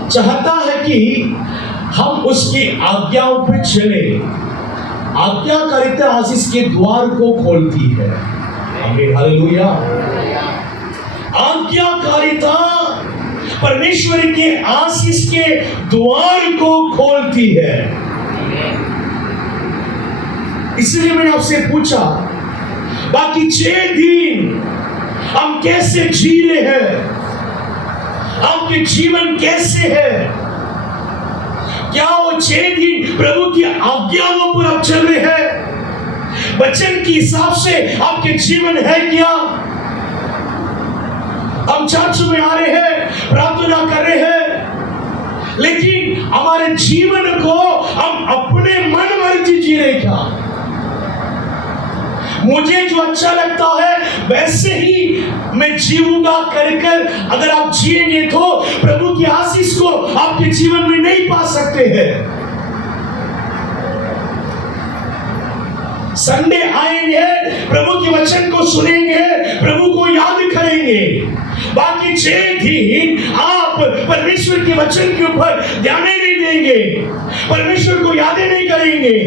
चाहता है कि हम उसकी आज्ञाओं पर चले। आज्ञाकारिता आशीष के द्वार को खोलती है। आमीन। हालेलुया। आज्ञाकारिता परमेश्वर के आशीष के द्वार को खोलती है। इसलिए मैंने आपसे पूछा, बाकी 6 दिन हम कैसे जी रहे हैं, आपके जीवन कैसे है, क्या वो 6 दिन प्रभु की आज्ञाओं पर आप चल रहे हैं, वचन के हिसाब से आपके जीवन है क्या। हम चर्च में आ रहे हैं, प्रार्थना कर रहे हैं, लेकिन हमारे जीवन को हम अपने मन मर्जी जी रहे क्या। मुझे जो अच्छा लगता है वैसे ही मैं जीऊंगा कर अगर आप जिएंगे तो प्रभु की आशीष को आपके जीवन में नहीं पा सकते हैं। संडे आएंगे, प्रभु के वचन को सुनेंगे, प्रभु को याद करेंगे, बाकी 6 दिन आप परमेश्वर के वचन के ऊपर ध्यान नहीं देंगे, परमेश्वर को यादें नहीं करेंगे,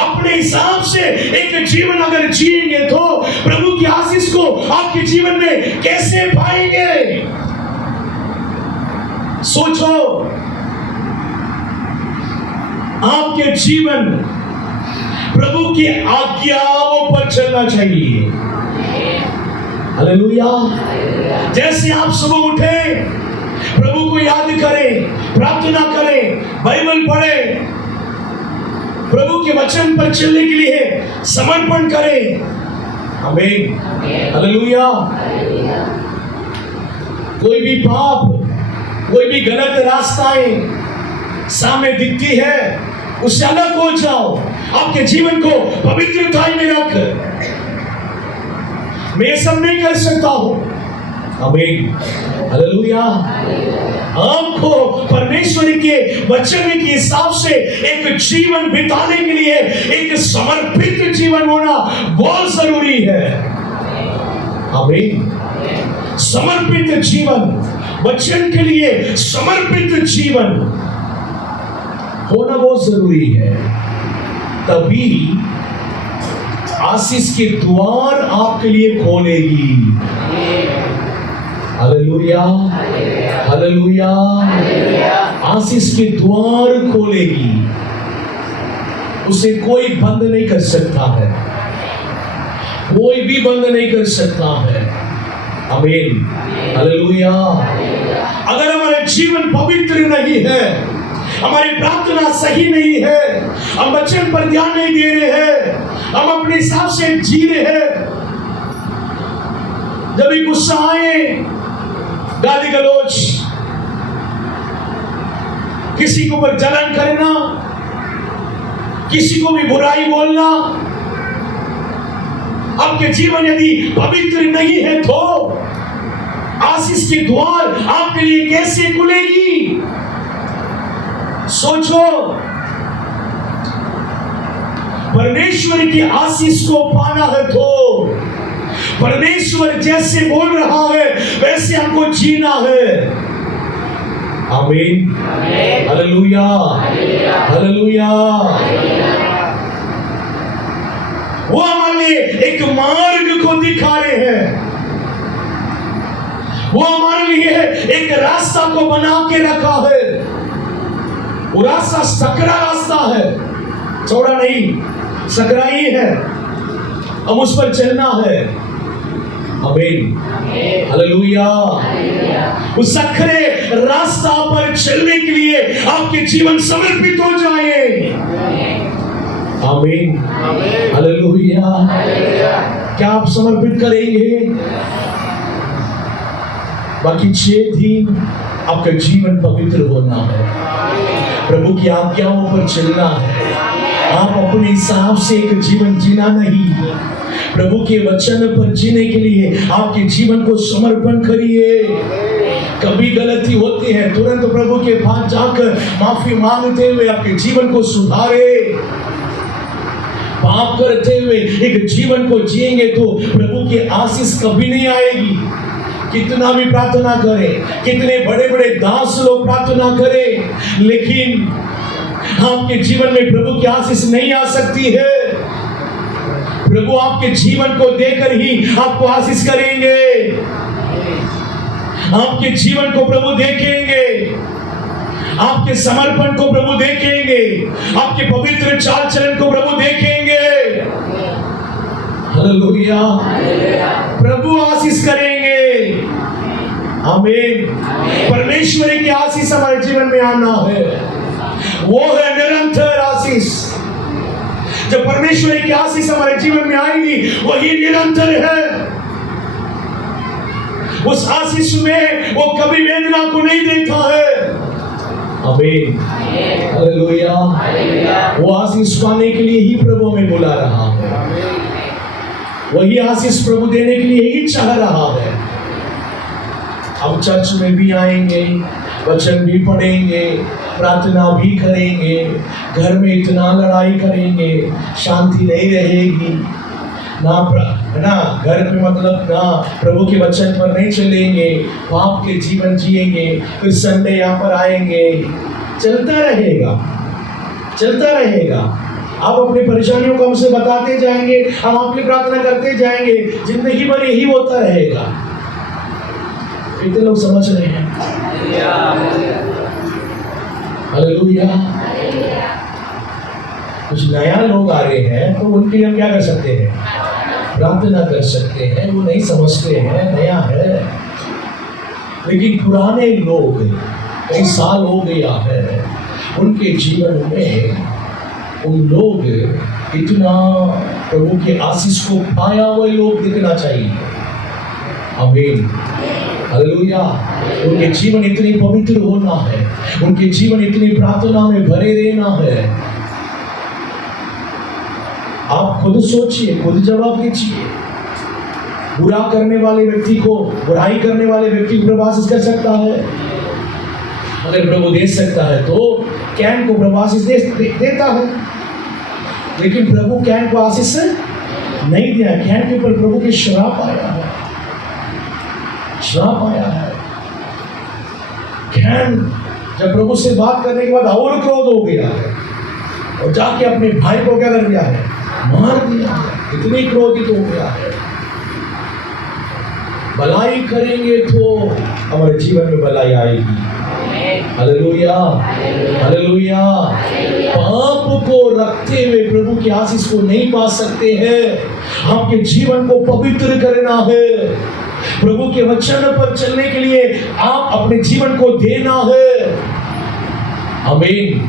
अपने हिसाब से एक जीवन अगर जिएंगे तो प्रभु की आशीष को आपके जीवन में कैसे पाएंगे। सोचो, आपके जीवन प्रभु की आज्ञाओं पर चलना चाहिए। हालेलुया। जैसे आप सुबह उठे, प्रभु को याद करें, प्रार्थना करें, बाइबल पढ़ें, प्रभु के वचन पर चलने के लिए समर्पण करें। आमीन, हालेलुया। कोई भी पाप, कोई भी गलत रास्ताएं सामने दिखती है, उससे अलग हो जाओ। आपके जीवन को पवित्रता में रख। मैं ये सब नहीं कर सकता हूं। आमीन, हालेलुया। आपको परमेश्वर के वचन के हिसाब से एक जीवन बिताने के लिए एक समर्पित जीवन होना बहुत जरूरी है। आमीन। समर्पित जीवन, वचन के लिए समर्पित जीवन होना बहुत जरूरी है। तभी आशीष के द्वार आपके लिए खोलेगी। Hallelujah, hallelujah. आशीष के द्वार खोलेगी, उसे कोई बंद नहीं कर सकता है, कोई भी बंद नहीं कर सकता है। आमीन, हालेलुया। अगर हमारे जीवन पवित्र नहीं है, हमारी प्रार्थना सही नहीं है, हम वचन पर ध्यान नहीं दे रहे हैं, हम अपने हिसाब से जी रहे हैं, जब भी गुस्सा आए, गाली गलौज, किसी के ऊपर जलन करना, किसी को भी बुराई बोलना, आपके जीवन यदि पवित्र नहीं है तो आशीष के द्वार आपके लिए कैसे खुलेगी? सोचो। परमेश्वर की आशीष को पाना है तो परमेश्वर जैसे बोल रहा है वैसे हमको जीना है। आमीन, हालेलुया, हालेलुया। वो हमारे लिए एक मार्ग को दिखा रहे हैं, वो हमारे लिए एक रास्ता को बना के रखा है। वो रास्ता सकरा रास्ता है, चौड़ा नहीं, सकरा ही है, हम उस पर चलना है। आमीन, हालेलुया। उस सकरे रास्ता पर चलने के लिए आपके जीवन समर्पित हो जाए। आमीन, हालेलुया। क्या आप समर्पित करेंगे? बाकी 6 दिन आपका जीवन पवित्र होना है, प्रभु की आज्ञाओं पर चलना है। आप अपने हिसाब से एक जीवन जीना नहीं, प्रभु के वचन पर जीने के लिए आपके जीवन को समर्पण करिए। कभी गलती होती है, तुरंत प्रभु के पास जाकर माफी मांगते हुए आपके जीवन को सुधारे। पाप करते हुए एक जीवन को जिएंगे तो प्रभु की आशीष कभी नहीं आएगी। कितना भी प्रार्थना करें, कितने बड़े बड़े दास लोग प्रार्थना करें, लेकिन आपके जीवन में प्रभु की आशीष नहीं आ सकती है। प्रभु आपके जीवन को देकर ही आपको आशीष करेंगे। आपके जीवन को प्रभु देखेंगे, आपके समर्पण को प्रभु देखेंगे, आपके पवित्र चाल चलन को प्रभु देखेंगे। हालेलुया। प्रभु आशीष करेंगे। आमीन। परमेश्वर की आशीष हमारे जीवन में आना है, वो है निरंतर आशीष। जब परमेश्वर की आशीष हमारे जीवन में आएगी, वही निरंतर है। उस आशीष में वो कभी वेदना को नहीं देखता है। आमीन, हालेलुया। वो आशीष पाने के लिए ही प्रभु हमें बुला रहा है, वही आशीष प्रभु देने के लिए ही चाह रहा है। हम चर्च में भी आएंगे, वचन भी पढ़ेंगे, प्रार्थना भी करेंगे, घर में इतना लड़ाई करेंगे, शांति नहीं रहेगी ना घर पे, मतलब ना प्रभु के वचन पर नहीं चलेंगे, पाप के जीवन जिएंगे, फिर संडे यहाँ पर आएंगे, चलता रहेगा, चलता रहेगा। आप अपनी परेशानियों को हमसे बताते जाएंगे, हम आपकी प्रार्थना करते जाएंगे, जिंदगी भर यही होता रहेगा। कितने लोग समझ रहे हैं? हालेलुया। कुछ नया लोग आ रहे हैं तो उनके लिए हम क्या कर सकते हैं? प्रार्थना कर सकते हैं, वो नहीं समझते हैं, नया है। लेकिन पुराने लोग, कई साल हो गया है उनके जीवन में, उन लोग इतना प्रभु के आशीष को पाया हुए लोग दिखना चाहिए। आमीन, हालेलुया। उनके जीवन इतनी पवित्र होना है, उनके जीवन इतनी प्रार्थना में भरे रहना है। आप खुद सोचिए, खुद जवाब दीजिए। बुरा करने वाले व्यक्ति को, बुराई करने वाले व्यक्ति को प्रभु आशीष कर सकता है? अगर प्रभु दे सकता है तो कैन को प्रभु आशीष देता है। लेकिन प्रभु कैन को आशीष नहीं दिया। कैन के ऊपर प्रभु के श्राप आया है, श्राप आया है। कैन जब प्रभु से बात करने के बाद और क्रोध हो गया है और जाके अपने भाई को क्या कर दिया है? मार दिया है। इतनी क्रोधित हो गया है। भलाई करेंगे तो हमारे जीवन में भलाई आएगी। Hallelujah, hallelujah. पाप को रखते हुए प्रभु की आशीष को नहीं पा सकते हैं। आपके जीवन को पवित्र करना है। प्रभु के वचन पर चलने के लिए आप अपने जीवन को देना है। आमीन,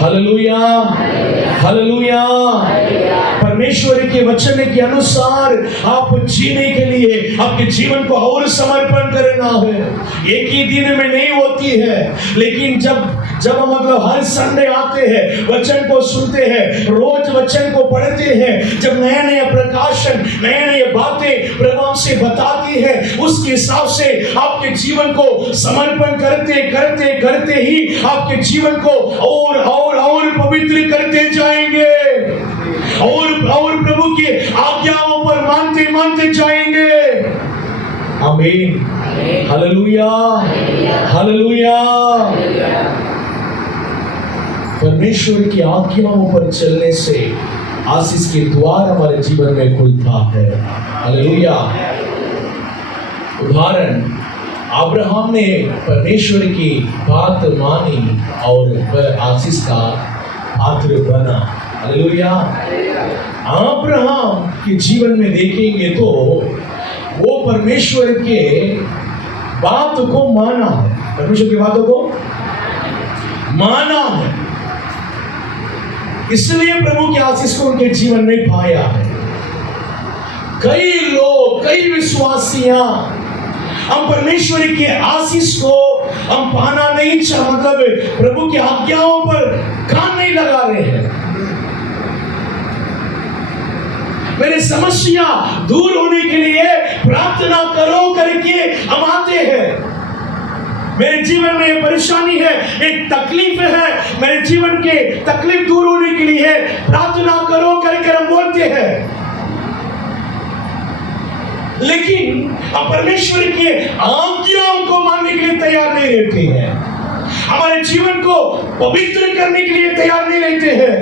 हालेलुया, हालेलुया। परमेश्वर के वचन के अनुसार आप जीने के लिए आपके जीवन को और समर्पण करना है। एक ही दिन में नहीं होती है, लेकिन जब हम मतलब हर संडे आते हैं, वचन को सुनते हैं, रोज वचन को पढ़ते हैं, जब नया नया प्रकाशन, नए नए बातें प्रभु हमसे बताती है, उसके हिसाब से आपके जीवन को समर्पण करते करते करते ही आपके जीवन को और पवित्र करते जाएंगे और प्रभु की आज्ञाओं पर मानते जाएंगे। आमीन, हालेलुया, हालेलुया। परमेश्वर की आज्ञाओं पर चलने से आशीष के द्वार हमारे जीवन में खुलता है। हालेलुया। उदाहरण, अब्राहम ने परमेश्वर की बात मानी और वह आशीष का पात्र बना। हालेलुया। अब्राहम के जीवन में देखेंगे तो वो परमेश्वर के बात को माना है, परमेश्वर की बातों को माना है, इसलिए प्रभु की आशीष को उनके जीवन में पाया है। कई लोग, कई विश्वासियां हम परमेश्वर की आशीष को हम पाना नहीं चाह, मतलब प्रभु की आज्ञाओं पर कान नहीं लगा रहे हैं। मेरी समस्या दूर होने के लिए प्रार्थना करो करके हम आते हैं। मेरे जीवन में एक परेशानी है, एक तकलीफ है, मेरे जीवन के तकलीफ दूर होने के लिए प्रार्थना करो करके हम बोलते हैं। लेकिन हम परमेश्वर की आज्ञाओं को मानने के लिए तैयार नहीं रहते हैं, हमारे जीवन को पवित्र करने के लिए तैयार नहीं रहते हैं,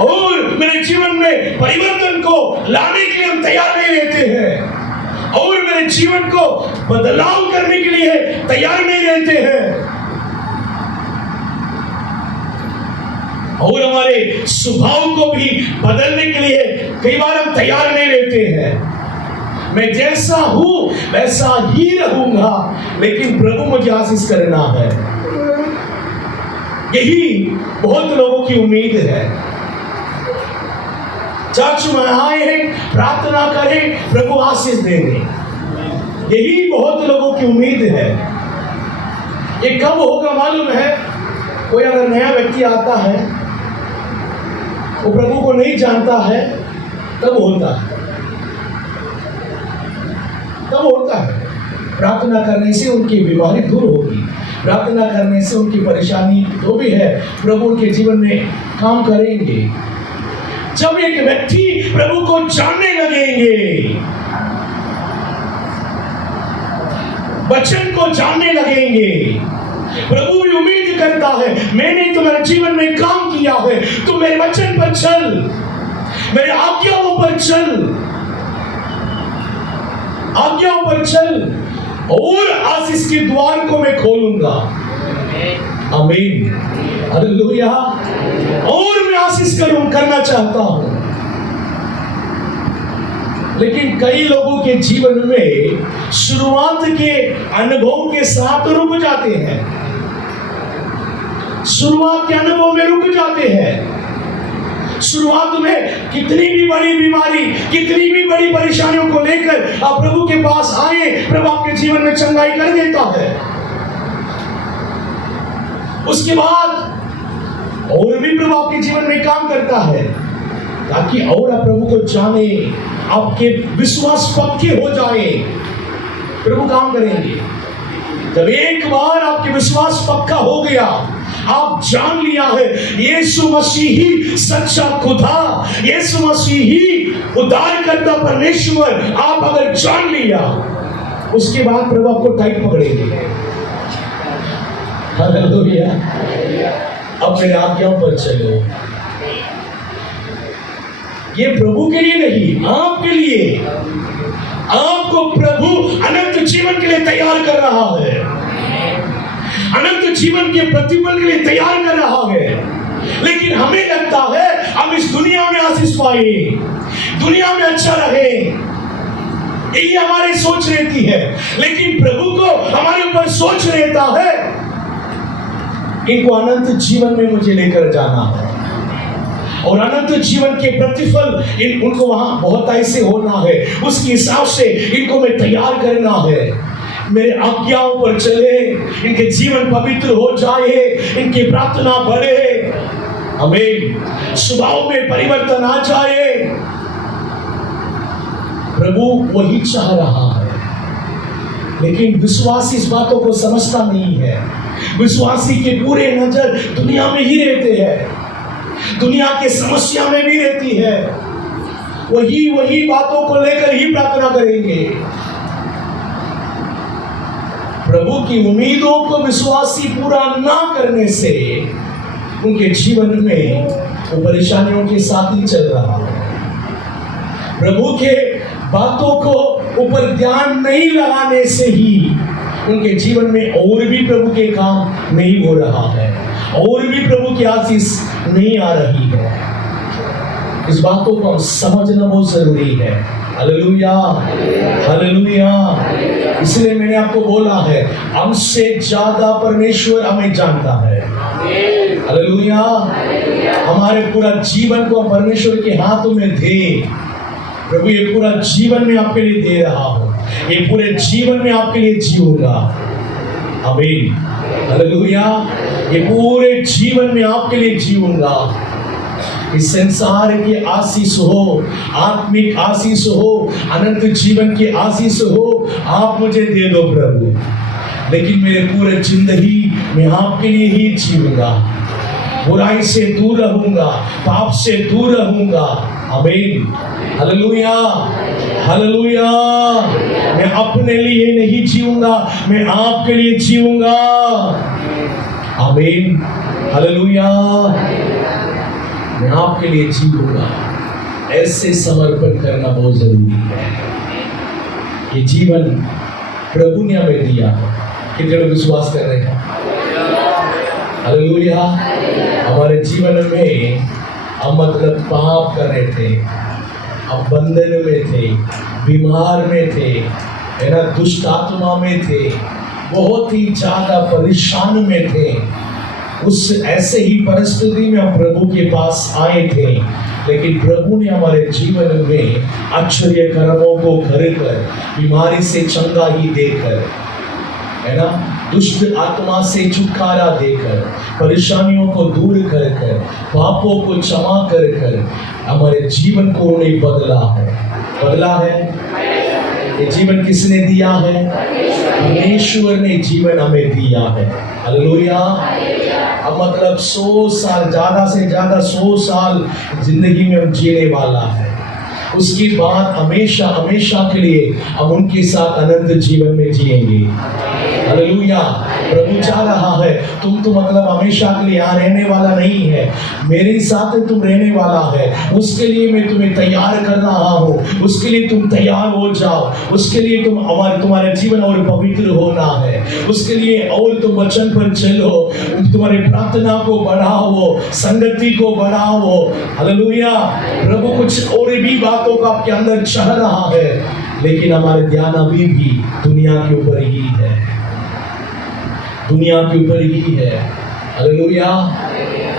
और मेरे जीवन में परिवर्तन को लाने के लिए हम तैयार नहीं रहते हैं, और मेरे जीवन को बदलाव करने के लिए तैयार नहीं रहते हैं, और हमारे स्वभाव को भी बदलने के लिए कई बार हम तैयार नहीं रहते हैं। मैं जैसा हूं वैसा ही रहूंगा, लेकिन प्रभु मुझे आशीष करना है। यही बहुत लोगों की उम्मीद है। चर्च में आए हैं, प्रार्थना करें, प्रभु आशीष देंगे, यही बहुत लोगों की उम्मीद है। ये कब होगा मालूम है? कोई अगर नया व्यक्ति आता है, वो प्रभु को नहीं जानता है, तब होता है, तब होता है। प्रार्थना करने से उनकी बीमारी दूर होगी, प्रार्थना करने से उनकी परेशानी जो भी है प्रभु उनके जीवन में काम करेंगे। जब एक व्यक्ति प्रभु को जानने लगेंगे, वचन को जानने लगेंगे, प्रभु भी उम्मीद करता है मैंने तुम्हारे जीवन में काम किया है, तुम मेरे वचन पर चल, मेरे आज्ञाओं पर चल, आज्ञाओं पर चल, और आशीष के द्वार को मैं खोलूंगा। आमीन, हालेलुया, और मैं आशीष करना चाहता हूं। लेकिन कई लोगों के जीवन में शुरुआत के अनुभव के साथ रुक जाते हैं, शुरुआत के अनुभव में रुक जाते हैं। शुरुआत में कितनी भी बड़ी बीमारी, कितनी भी बड़ी परेशानियों को लेकर आप प्रभु के पास आए, प्रभु आपके जीवन में चंगाई कर देता है। उसके बाद और भी प्रभु आपके जीवन में काम करता है, ताकि और आप प्रभु को जाने, आपके विश्वास पक्के हो जाए। प्रभु काम करेंगे जब एक बार आपके विश्वास पक्का हो गया, आप जान लिया है यीशु मसीह ही सच्चा खुदा, यीशु मसीह ही उद्धार करता परमेश्वर, आप अगर जान लिया, उसके बाद प्रभु आपको टाइट पकड़ेंगे। हालेलुया। अब मेरे आज्ञाओं पर चलो। ये प्रभु के लिए नहीं, आपके लिए। आपको प्रभु अनंत जीवन के लिए तैयार कर रहा है, अनंत जीवन के प्रतिफल के लिए तैयार कर रहा है। लेकिन हमें लगता है हम इस दुनिया में आशीष पाए, दुनिया में अच्छा रहे, यही हमारी सोच रहती है। लेकिन प्रभु को हमारे ऊपर सोच रहता है, इनको अनंत जीवन में मुझे लेकर जाना है, और अनंत जीवन के प्रतिफल उनको वहां बहुत ऐसे होना है, उसके हिसाब से इनको मैं तैयार करना है। मेरे आज्ञाओं पर चले, इनके जीवन पवित्र हो जाए, इनकी प्रार्थना बढ़े, हमें स्वभाव में परिवर्तन आ जाए। प्रभु वही चाह रहा है, लेकिन विश्वासी इस बातों को समझता नहीं है। विश्वासी के पूरे नजर दुनिया में ही रहते हैं, दुनिया के समस्या में भी रहती है, वही बातों को लेकर ही प्रार्थना करेंगे। प्रभु की उम्मीदों को विश्वासी पूरा ना करने से उनके जीवन में वो परेशानियों के साथ ही चल रहा है। प्रभु के बातों को ऊपर ध्यान नहीं लगाने से ही उनके जीवन में और भी प्रभु के काम नहीं हो रहा है, और भी प्रभु की आशीष नहीं आ रही है। इस बातों को हम समझना बहुत जरूरी है। Hallelujah, hallelujah. इसलिए मैंने आपको बोला है, हमसे ज्यादा परमेश्वर हमें जानता है। हालेलुया। हमारे पूरा जीवन को परमेश्वर के हाथों में दे। प्रभु ये पूरा जीवन में आपके लिए दे रहा हूं, ये पूरे जीवन में आपके लिए जीऊंगा। आमीन। हालेलुया। ये पूरे जीवन में आपके लिए जीऊंगा। इस संसार की आशीष हो, आत्मिक आशीष हो, अनंत जीवन की आशीष हो, आप मुझे दे दो प्रभु। लेकिन मेरे पूरे जिंदगी मैं आपके लिए ही जीऊंगा, बुराई से दूर रहूंगा, पाप से दूर रहूंगा। आमीन। Hallelujah, hallelujah. मैं अपने लिए नहीं जीऊंगा, मैं आपके लिए जीऊंगा। आमीन। हालेलुया। मैं आपके लिए जीऊंगा। ऐसे समर्पण करना बहुत जरूरी है। ये जीवन प्रभु ने हमें दिया है। कितने लोग विश्वास कर रहे हैं? हालेलुया। हमारे जीवन में हम मतलब पाप कर रहे थे, हम बंधन में थे, बीमार में थे, है ना, दुष्ट आत्मा में थे, बहुत ही ज्यादा परेशान में थे। उस ऐसे ही परिस्थिति में हम प्रभु के पास आए थे, लेकिन प्रभु ने हमारे जीवन में आश्चर्य कर्मों को करकर, बीमारी से चंगाई देकर, है ना, दुष्ट आत्मा से छुटकारा देकर, परेशानियों को दूर कर कर, पापों को क्षमा कर कर हमारे जीवन को उन्हें बदला है। बदला है। ये जीवन किसने दिया है? परमेश्वर ने जीवन हमें दिया है। हालेलुया। अब मतलब 100 साल, ज्यादा से ज्यादा 100 साल जिंदगी में हम जीने वाला है। उसके बाद हमेशा हमेशा के लिए हम उनके साथ अनंत जीवन में जिएंगे। हालेलुया। प्रभु चाह रहा है तुम तो मतलब हमेशा के लिए यहाँ रहने वाला नहीं है, मेरे साथ तुम रहने वाला है। उसके लिए मैं तुम्हें तैयार कर रहा हूँ, उसके लिए तुम तैयार हो जाओ, उसके लिए तुम्हारे जीवन और पवित्र होना है, उसके लिए और तुम वचन पर चलो, तुम्हारी प्रार्थना को बढ़ाओ, संगति को बढ़ाओ। हालेलुया। प्रभु कुछ और भी बातों का आपके अंदर चाह रहा है, लेकिन हमारे ध्यान अभी भी दुनिया के ऊपर ही है, दुनिया के ऊपर ही है। हालेलुया।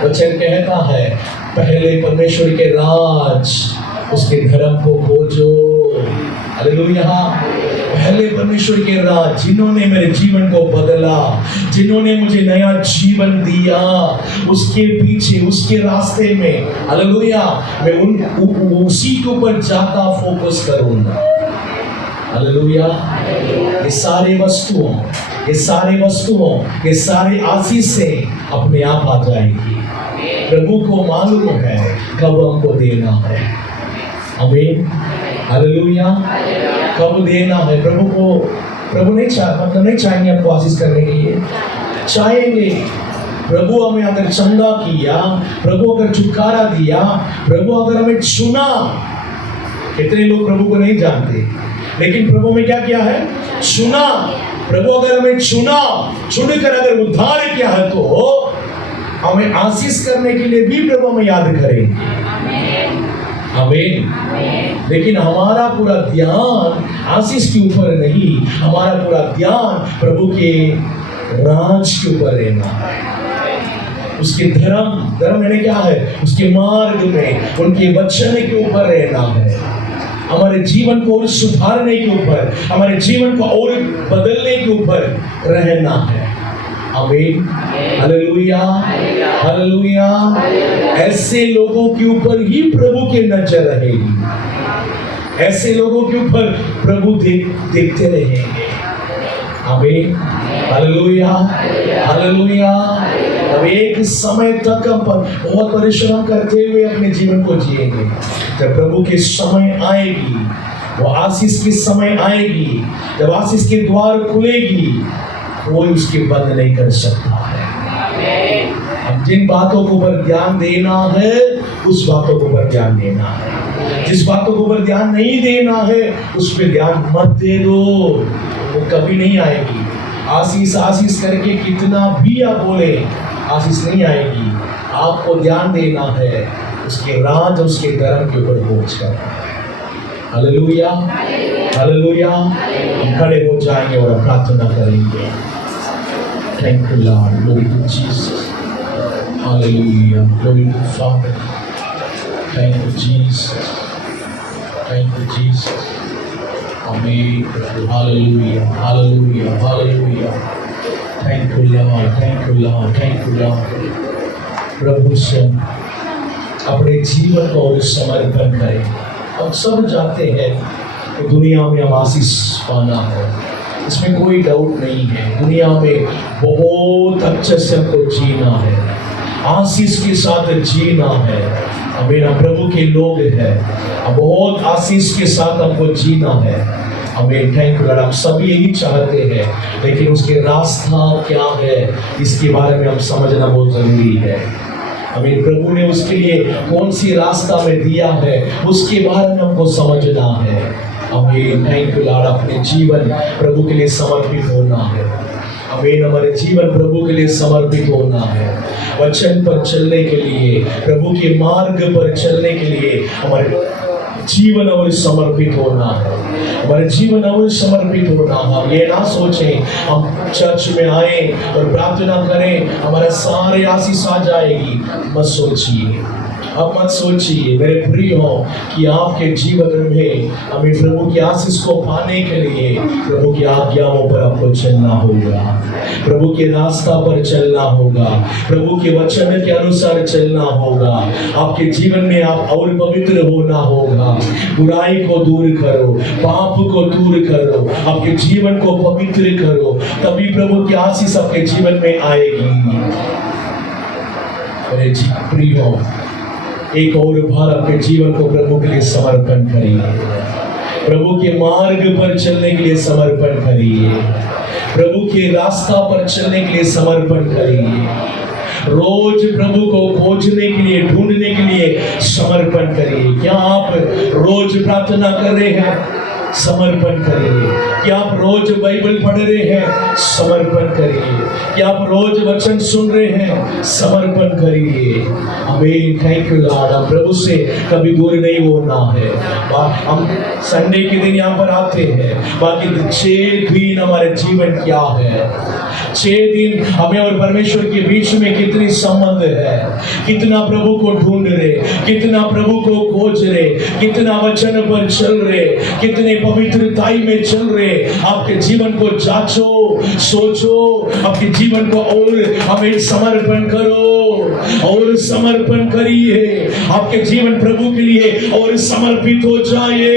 वचन कहता है पहले परमेश्वर के राज, उसके धर्म को खोजो। हालेलुया। पहले परमेश्वर के राज, जिन्होंने मेरे जीवन को बदला, जिन्होंने मुझे नया जीवन दिया, उसके पीछे, उसके रास्ते में, हालेलुया, मैं उसी के ऊपर ज्यादा फोकस करूंगा। हालेलुया। ये सारे वस्तुओं, ये सारे आशीषें अपने आप आ जाएगी। प्रभु को मालूम है कब हमको देना है। आमीन। हालेलुया। कब देना है प्रभु को। प्रभु नहीं चाहेंगे आपको आशीष करने के लिए, चाहेंगे। प्रभु हमें अगर चंगा किया, प्रभु अगर छुटकारा दिया, प्रभु अगर हमें चुना, कितने लोग प्रभु को नहीं जानते, लेकिन प्रभु में क्या किया है? चुना। प्रभु अगर हमें चुनकर अगर उद्धार किया है, तो हमें आशीष करने के लिए भी प्रभु हमें याद करेंगे। आमीन। लेकिन हमारा पूरा ध्यान आशीष के ऊपर नहीं, हमारा पूरा ध्यान प्रभु के राज के ऊपर रहना है, उसके धर्म यानी क्या है? उसके मार्ग में, उनके वचन के ऊपर रहना है। हमारे जीवन को और सुधारने के ऊपर, हमारे जीवन को और बदलने के ऊपर रहना है। आमीन। हालेलुया। हालेलुया। ऐसे लोगों के ऊपर ही प्रभु की नजर रहेगी, ऐसे लोगों के ऊपर प्रभु देखते रहेंगे। आमीन। हालेलुया। हालेलुया। अब एक समय तक हम बहुत परिश्रम करते हुए अपने जीवन को जिएंगे। जब प्रभु की समय आएगी, वो आशीष की समय आएगी, जब आशीष के द्वार खुलेगी, कोई उसके बंद नहीं कर सकता है। हम जिन बातों को ऊपर ध्यान देना है, उस बातों को ऊपर ध्यान देना है। जिस बातों को ऊपर ध्यान नहीं देना है, उस पर ध्यान मत दे दो, वो कभी नहीं आएगी। आशीष करके कितना भी आप बोले, आशीष नहीं आएगी। आपको ध्यान देना है उसके राज, उसके धर्म के ऊपर खोज कर। हालेलुया। हालेलुया। हम खड़े हो जाएंगे और प्रार्थना करेंगे। Thank you Lord, glory to Jesus. Hallelujah, glory to Father. Thank you Jesus, thank you Jesus. Amen. Hallelujah, hallelujah, hallelujah. Thank you Lord, thank you Lord, thank you Lord. प्रभु से अपने जीवन को और समर्पण करें। हम सब चाहते हैं कि दुनिया में हम आशीष पाना है, इसमें कोई डाउट नहीं है। दुनिया में बहुत अच्छे से हमको जीना है, आशीष के साथ जीना है। मेरा प्रभु के लोग हैं, बहुत आशीष के साथ हमको जीना है। हमें थैंक यू लॉर्ड, हम सभी यही चाहते हैं, लेकिन उसके रास्ता क्या है, इसके बारे में हम समझना बहुत जरूरी है। हमें प्रभु ने उसके लिए कौन सी रास्ता में दिया है, उसके बारे में हमको समझना है। हमें थैंक यू लॉर्ड, अपने जीवन प्रभु के लिए समर्पित होना है। हमें हमारे जीवन प्रभु के लिए समर्पित होना है। वचन पर चलने के लिए, प्रभु के मार्ग पर चलने के लिए हमारे जीवन और समर्पित होना है। हमारे जीवन और समर्पित होना। हम ये ना सोचें हम चर्च में आए और प्रार्थना करें हमारा सारे आशीष आ जाएगी, मत सोचिए। अब मत सोचिए मेरे प्रिय हो कि आपके जीवन में हमें प्रभु की आशीष को पाने के लिए प्रभु की आज्ञाओं पर आपको चलना होगा, प्रभु के रास्ता पर चलना होगा, प्रभु के वचन के अनुसार चलना होगा। आपके जीवन में आप और पवित्र होना होगा। बुराई को दूर करो, पाप को दूर करो, आपके जीवन को पवित्र करो, तभी प्रभु की आशीष आपके जीवन में आएगी। मेरे प्रिय हो, एक और बार अपने जीवन को प्रभु के लिए समर्पण करिए, प्रभु के मार्ग पर चलने के लिए समर्पण करिए। प्रभु के रास्ता पर चलने के लिए समर्पण करिए। रोज प्रभु को खोजने के लिए, ढूंढने के लिए समर्पण करिए। क्या आप रोज प्रार्थना कर रहे हैं? समर्पण करिए। क्या आप रोज बाइबल पढ़ रहे हैं? समर्पण करिए। क्या आप रोज वचन सुन रहे हैं? समर्पण करिए। आमीन। Thank you Lord. हम प्रभु से कभी दूर नहीं होना है। हम संडे के दिन यहाँ पर आते हैं, बाकी 6 दिन हमारे जीवन क्या है? 6 दिन हमें और परमेश्वर के बीच में कितनी संबंध है, कितना प्रभु को ढूंढ रहे, कितना प्रभु को खोज रहे, कितना वचन पर चल रहे, कितने पवित्रताई में चल रहे। आपके जीवन को जांचो, सोचो, आपके जीवन को और हमें समर्पण करो और समर्पण करिए। आपके जीवन प्रभु के लिए और समर्पित हो जाए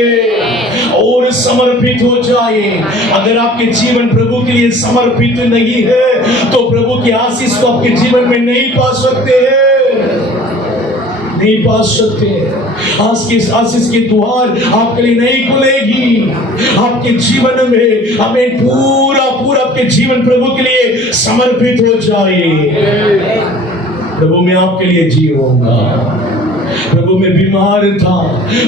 और समर्पित हो जाए। अगर आपके जीवन प्रभु के लिए समर्पित नहीं है तो प्रभु की आशीष को आपके जीवन में नहीं पा सकते हैं, नहीं पा सकते। आशीष के द्वार आपके लिए नहीं खुलेगी। आपके जीवन में हमें पूरा आपके जीवन प्रभु के लिए समर्पित हो जाए। प्रभु मैं आपके लिए जीऊंगा। प्रभु मैं बीमार था,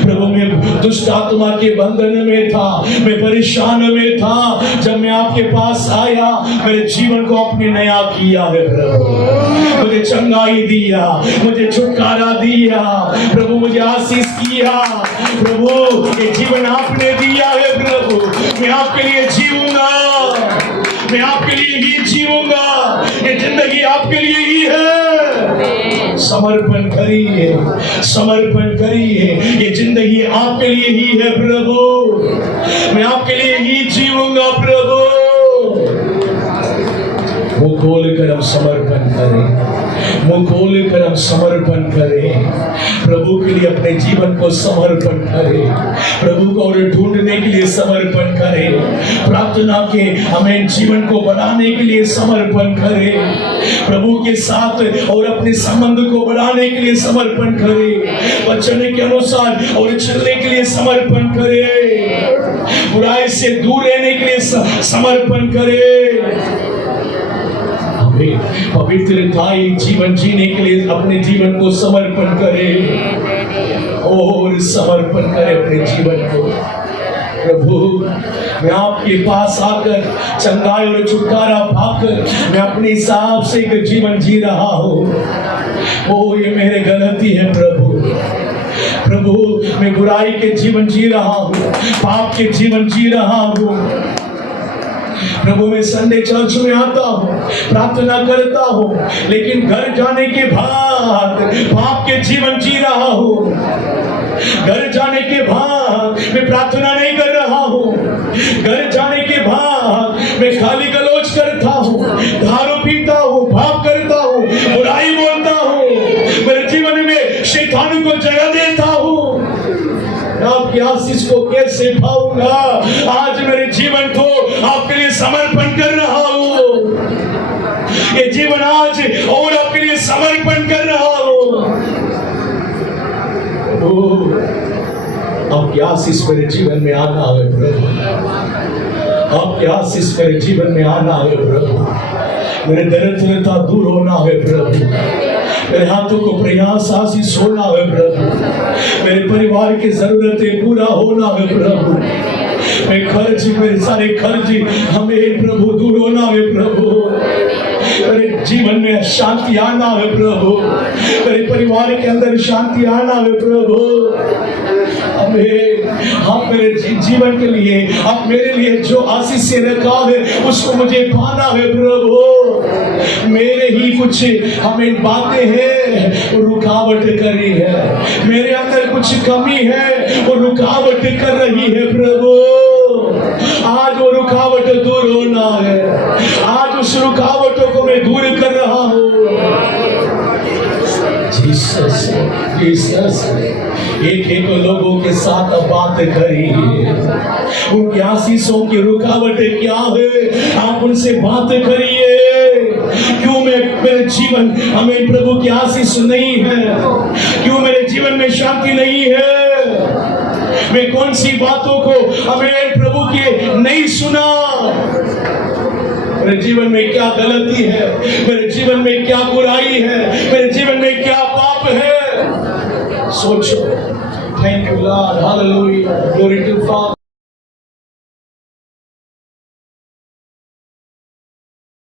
प्रभु मैं दुष्ट आत्मा के बंधन में था, मैं परेशान में था। जब मैं आपके पास आया, मेरे जीवन को आपने नया किया है प्रभु। मुझे चंगाई दिया, मुझे छुटकारा दिया प्रभु, मुझे आशीष किया प्रभु। ये जीवन आपने दिया है प्रभु। मैं आपके लिए जीऊंगा, मैं आपके लिए ही जीऊंगा। ये जिंदगी आपके लिए ही है। समर्पण करिए, समर्पण करिए। ये जिंदगी आपके लिए ही है प्रभु। मैं आपके लिए ही जीऊंगा प्रभु। मुंह खोल कर हम समर्पण करें, मुंह खोल कर हम समर्पण करें। प्रभु के लिए अपने जीवन को समर्पण करें, प्रभु को और ढूंढने के लिए समर्पण करें, प्रार्थना के हमें जीवन को बढ़ाने के लिए समर्पण करें, प्रभु के साथ और अपने संबंध को बढ़ाने के लिए समर्पण करें, वचन के अनुसार और चलने के लिए समर्पण करें, बुराई से दूर रहने के लिए समर्पण करें। पवित्रताई जीवन जीने के लिए अपने जीवन को समर्पण करें और समर्पण करें अपने जीवन को। प्रभु मैं आपके पास आकर चंगाई और छुटकारा पाकर मैं अपने हिसाब से एक जीवन जी रहा हूँ। ओ ये मेरे गलती है प्रभु। प्रभु मैं बुराई के जीवन जी रहा हूँ, पाप के जीवन जी रहा हूँ। प्रभु मैं संडे चर्च में आता हूँ, प्रार्थना करता हूँ, लेकिन घर जाने के बाद पाप के जीवन जी रहा हूँ। घर जाने के बाद मैं प्रार्थना नहीं कर रहा हूँ। घर जाने के बाद मैं खाली गलोच करता हूँ, दारू पीता हूँ, पाप करता हूँ, बुराई बोलता हूँ, मेरे जीवन में शैतान को जगह देता हूँ। आपकी आशीष को कैसे पाऊंगा? आज मेरे जीवन को आपके लिए समर्पण कर रहा हूँ। ये जीवन आज और आपके लिए समर्पण कर रहा हूँ। आपकी आशीष मेरे जीवन में आना है प्रभु। आपकी आशीष मेरे जीवन में आना है प्रभु। मेरे दरिद्रता दूर होना है प्रभु। मेरे हाथों को प्रयास आशीष होना है प्रभु। मेरे परिवार की जरूरतें पूरा होना है प्रभु। मेरे सारे खर्च हमें प्रभु दूर होना है प्रभु। मेरे जीवन में शांति आना है प्रभु। मेरे परिवार के अंदर शांति आना है प्रभु। आप मेरे जीवन के लिए, आप मेरे लिए जो आशीष से रखा है उसको मुझे पाना है प्रभु। मेरे ही कुछ हमें बातें हैं वो रुकावट कर रही है, मेरे अंदर कुछ कमी है वो रुकावट कर रही है प्रभु। आज वो रुकावट दूर होना है। आज उस रुकावटों को मैं दूर कर रहा हूँ। जीसस, जीसस, एक लोगों के साथ बात करिए। उनकी आशीषों की रुकावटें क्या है, आप उनसे बात करिए। क्यों मेरे जीवन हमें प्रभु की आशीष नहीं है? क्यों मेरे जीवन में शांति नहीं है? मैं कौन सी बातों को हमें प्रभु की नहीं सुना? मेरे जीवन में क्या गलती है, मेरे जीवन में क्या बुराई है, मेरे जीवन में क्या पाप है। सोचो। Thank you Lord, hallelujah, glory to father.